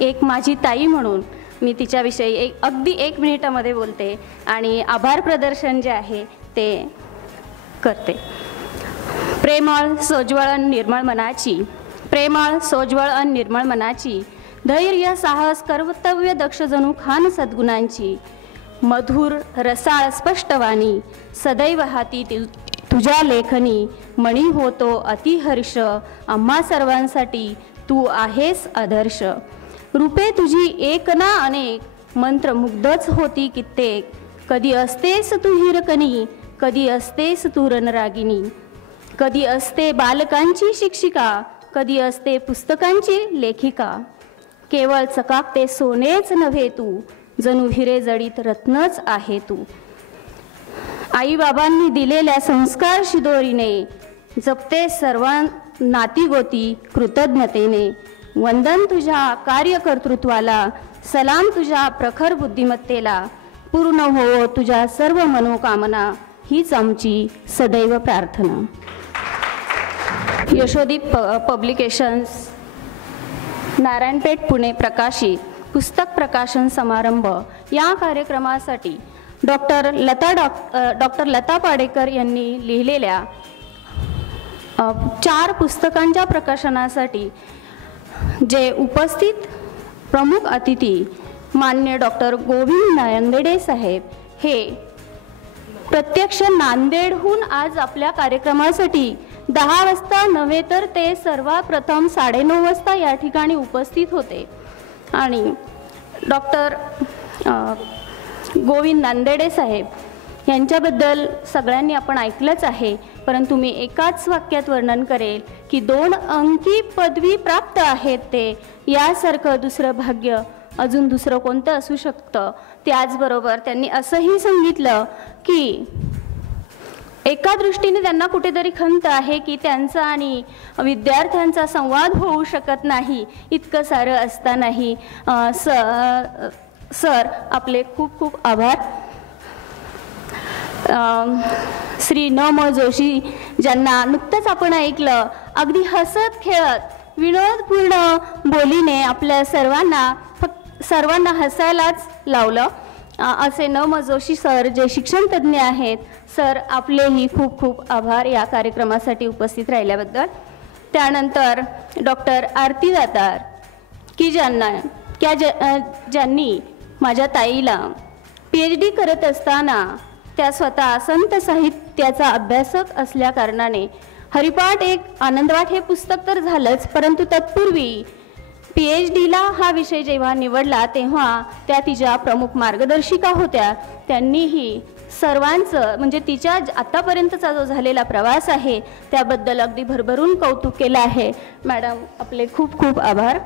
एक माझी ताई म्हणून मी तिच्याविषयी अगदी 1 मिनिटामध्ये बोलते आणि आभार प्रदर्शन जे आहे ते करते. प्रेमळ, सोज्वळ, निर्मळ मनाची, प्रेमळ सोज्वळ अन निर्मळ मनाची, धैर्य साहस कर्तव्य दक्ष जणू खान सद्गुणांची, मधुर रसाळ स्पष्टवाणी सदैव हाती तुझ्या लेखनी, मणी होतो अतिहर्ष आम्हा सर्वांसाठी तू आहेस आदर्श, रूपे तुझी एक ना अनेक मंत्रमुग्धच होती कित्येक, कधी असतेस तू हिरकणी कधी असतेस तू रणरागिणी, कधी असते बालकांची शिक्षिका कधी असते पुस्तकांची लेखिका, केवळ चकाकते सोनेच नव्हे तू जणू हिरे जडित रत्नच आहे तू, आई बाबांनी दिलेल्या संस्कार शिदोरीने जपते सर्वां नाती गोती कृतज्ञतेने, वंदन तुझ्या कार्यकर्तृत्वाला सलाम तुझ्या प्रखर बुद्धिमत्तेला, पूर्ण हो तुझ्या सर्व मनोकामना हीच आमची सदैव प्रार्थना. यशोदीप पब्लिकेशन्स नारायणपेठ पुणे प्रकाशित पुस्तक प्रकाशन समारंभ या कार्यक्रमासाठी डॉक्टर लता पाडेकर यांनी लिहिलेल्या 4 पुस्तकांच्या प्रकाशनासाठी जे उपस्थित प्रमुख अतिथी मान्य डॉक्टर गोविंद नांदेडे साहेब हे प्रत्यक्ष नांदेडहून आज आपल्या कार्यक्रमासाठी 10 वाजता नव्हे तर ते सर्वप्रथम 9:30 वाजता या ठिकाणी उपस्थित होते आणि डॉक्टर गोविंद नांदेडे साहेब यांच्याबद्दल सगळ्यांनी आपण ऐकलंच आहे, परंतु मी एकाच वाक्यात वर्णन करेल की 2 अंकी पदवी प्राप्त आहेत ते, यासारखं दुसरं भाग्य अजून दुसरं कोणतं असू शकतं. त्याचबरोबर त्यांनी असंही सांगितलं की एका दृष्टीने त्यांना कुठेतरी खंत आहे की त्यांचा आणि विद्यार्थ्यांचा संवाद होऊ शकत नाही. इतकं सारं असतानाही सर आपले खूप खूप आभार. श्री न.म. जोशी ज्यांना नुकतंच आपण ऐकलं, अगदी हसत खेळत विनोदपूर्ण बोलीने आपल्या सर्वांना हसायलाच लावलं. असे न.म. जोशी सर जे शिक्षण तज्ज्ञ आहेत, सर आपलेही खूप खूप आभार या कार्यक्रमासाठी उपस्थित राहिल्याबद्दल. त्यानंतर डॉक्टर आरती दातार की ज्यांनी माझ्या ताईला PhD करत असताना त्या स्वतः संत साहित्याचा अभ्यासक असल्या कारणाने हरिपाठ एक आनंदवाट हे पुस्तक तर झालंच, परंतु तत्पूर्वी PhDला हा विषय जेव्हा निवडला तेव्हा त्या तिच्या प्रमुख मार्गदर्शिका होत्या. त्यांनीही सर्वांचं म्हणजे तिच्या आतापर्यंतचा जो झालेला प्रवास आहे त्याबद्दल अगदी भरभरून कौतुक केलं आहे. मॅडम आपले खूप खूप आभार.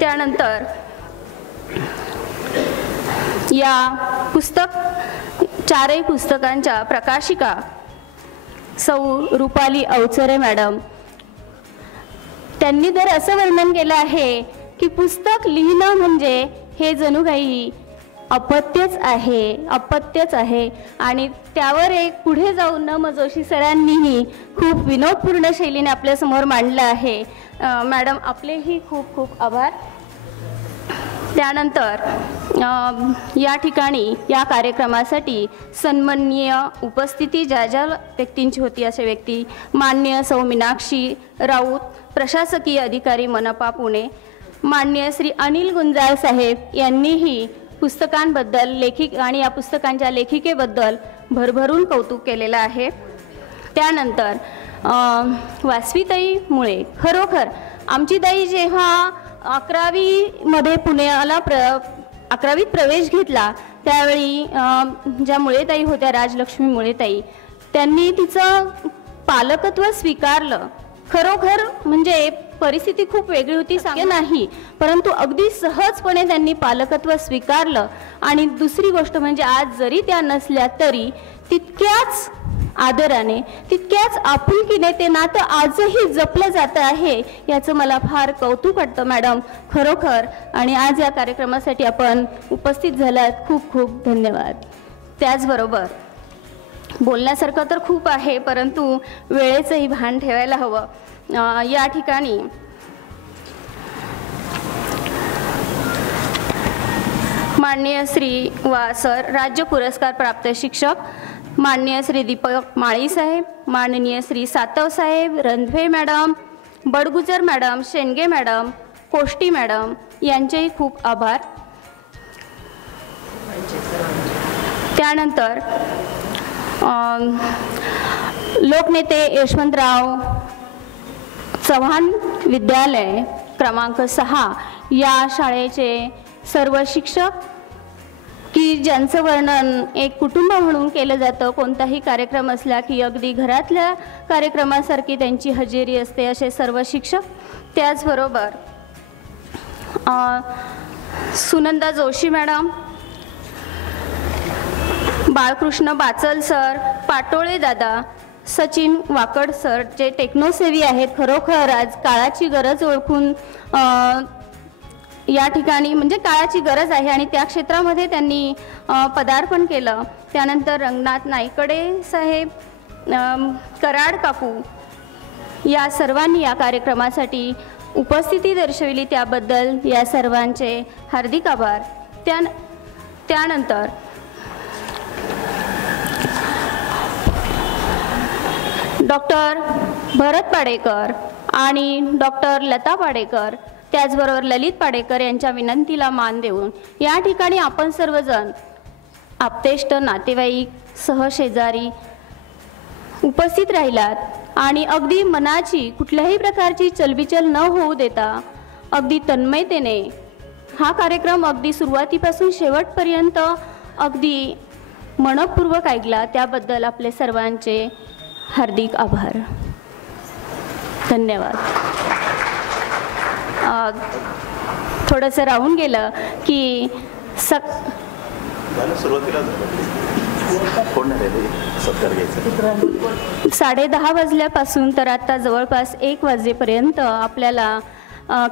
त्यानंतर या 4 पुस्तकांच्या प्रकाशिका सौ रुपाली अवचरे मॅडम, त्यांनी तर असं वर्णन केलं आहे की पुस्तक लिहिणं म्हणजे हे जणू काही अपत्यच आहे आणि त्यावर एक पुढे जाऊन न.म. जोशी सरांनीही खूप विनोदपूर्ण शैलीने आपल्यासमोर मांडलं आहे. मॅडम आपलेही खूप खूप आभार. त्यानंतर या ठिकाणी या कार्यक्रमासाठी सन्माननीय उपस्थिती ज्या व्यक्तींची होती असे व्यक्ती माननीय सौ मीनाक्षी राऊत, प्रशासकीय अधिकारी मनपा पुणे, माननीय श्री अनिल गुंजाळ साहेब यांनीही पुस्तकांबद्दल आणि या पुस्तकांच्या लेखिकेबद्दल भरभरून कौतुक केलेलं आहे. त्यानंतर वासवीताई मुळे, खरोखर आमची ताई जेव्हा 11वी पुण्याला 11वीत प्रवेश घेतला त्यावेळी ज्या मुळेताई होत्या राजलक्ष्मी मुळेताई, त्यांनी तिचं पालकत्व स्वीकारलं. खरोखर म्हणजे परिस्थिती खूप वेगळी होती सांगे नाही, परंतु अगदी सहजपणे त्यांनी पालकत्व स्वीकारलं. आणि दुसरी गोष्ट म्हणजे आज जरी त्या नसल्या तरी तितक्याच आदराने तितक्याच आपुलकीने ते नातं आजही जपलं जात आहे, याचं मला फार कौतुक वाटतं मॅडम खरोखर. आणि आज या कार्यक्रमासाठी आपण उपस्थित झालात खूप खूप धन्यवाद. त्याचबरोबर बोलण्यासारखं तर खूप आहे, परंतु वेळेचंही भान ठेवायला हवं. या ठिकाणी माननीय श्री सर राज्य पुरस्कार प्राप्त शिक्षक माननीय श्री दीपक माळी साहेब, माननीय श्री सातव साहेब, Randhave madam, Badgujar madam, Shendge madam, Koshti madam यांचेही खूप आभार. त्यानंतर लोकनेते यशवंतराव चव्हाण विद्यालय क्रमांक 6 या शाळेचे सर्व शिक्षक की ज्यांचं वर्णन एक कुटुंब म्हणून केलं जातं. कोणताही कार्यक्रम असला की अगदी घरातल्या कार्यक्रमासारखी त्यांची हजेरी असते, असे सर्व शिक्षक. त्याचबरोबर सुनंदा जोशी मॅडम, बाळकृष्ण बाचल सर, पाटोळे दादा, सचिन वाकड सर जे टेक्नोसेवी आहेत. खरोखर आज काळाची गरज ओळखून या ठिकाणी म्हणजे काळाची गरज आहे आणि त्या क्षेत्रामध्ये त्यांनी पदार्पण केलं. त्यानंतर रंगनाथ नाईकडे साहेब, कराड काकू या सर्वांनी या कार्यक्रमासाठी उपस्थिती दर्शविली, त्याबद्दल या सर्वांचे हार्दिक आभार. त्यानंतर डॉक्टर भरत पाडेकर आणि डॉक्टर लता पाडेकर, त्याचबरोबर ललित पाडेकर यांच्या विनंतीला मान देऊन या ठिकाणी आपण सर्वजण आप्तेष्ट, नातेवाईक, सहशेजारी उपस्थित राहिलात आणि अगदी मनाची कुठल्याही प्रकारची चलबिचल न होऊ देता अगदी तन्मयतेने हा कार्यक्रम अगदी सुरुवातीपासून शेवटपर्यंत अगदी मनपूर्वक ऐकला, त्याबद्दल आपले सर्वांचे हार्दिक आभार. धन्यवाद. थोडंसं राहून गेलं की सुरुवातीला 10:30 वाजल्यापासून तर आता जवळपास 1 वाजेपर्यंत आपल्याला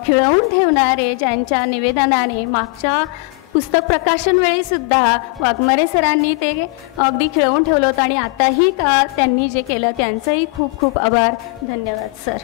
खिळवून ठेवणारे ज्यांच्या निवेदनाने मागच्या पुस्तक प्रकाशन वेळीसुद्धा वाघमारे सरांनी ते अगदी खिळवून ठेवलं होतं आणि आताही का त्यांनी जे केलं त्यांचंही खूप खूप आभार. धन्यवाद सर.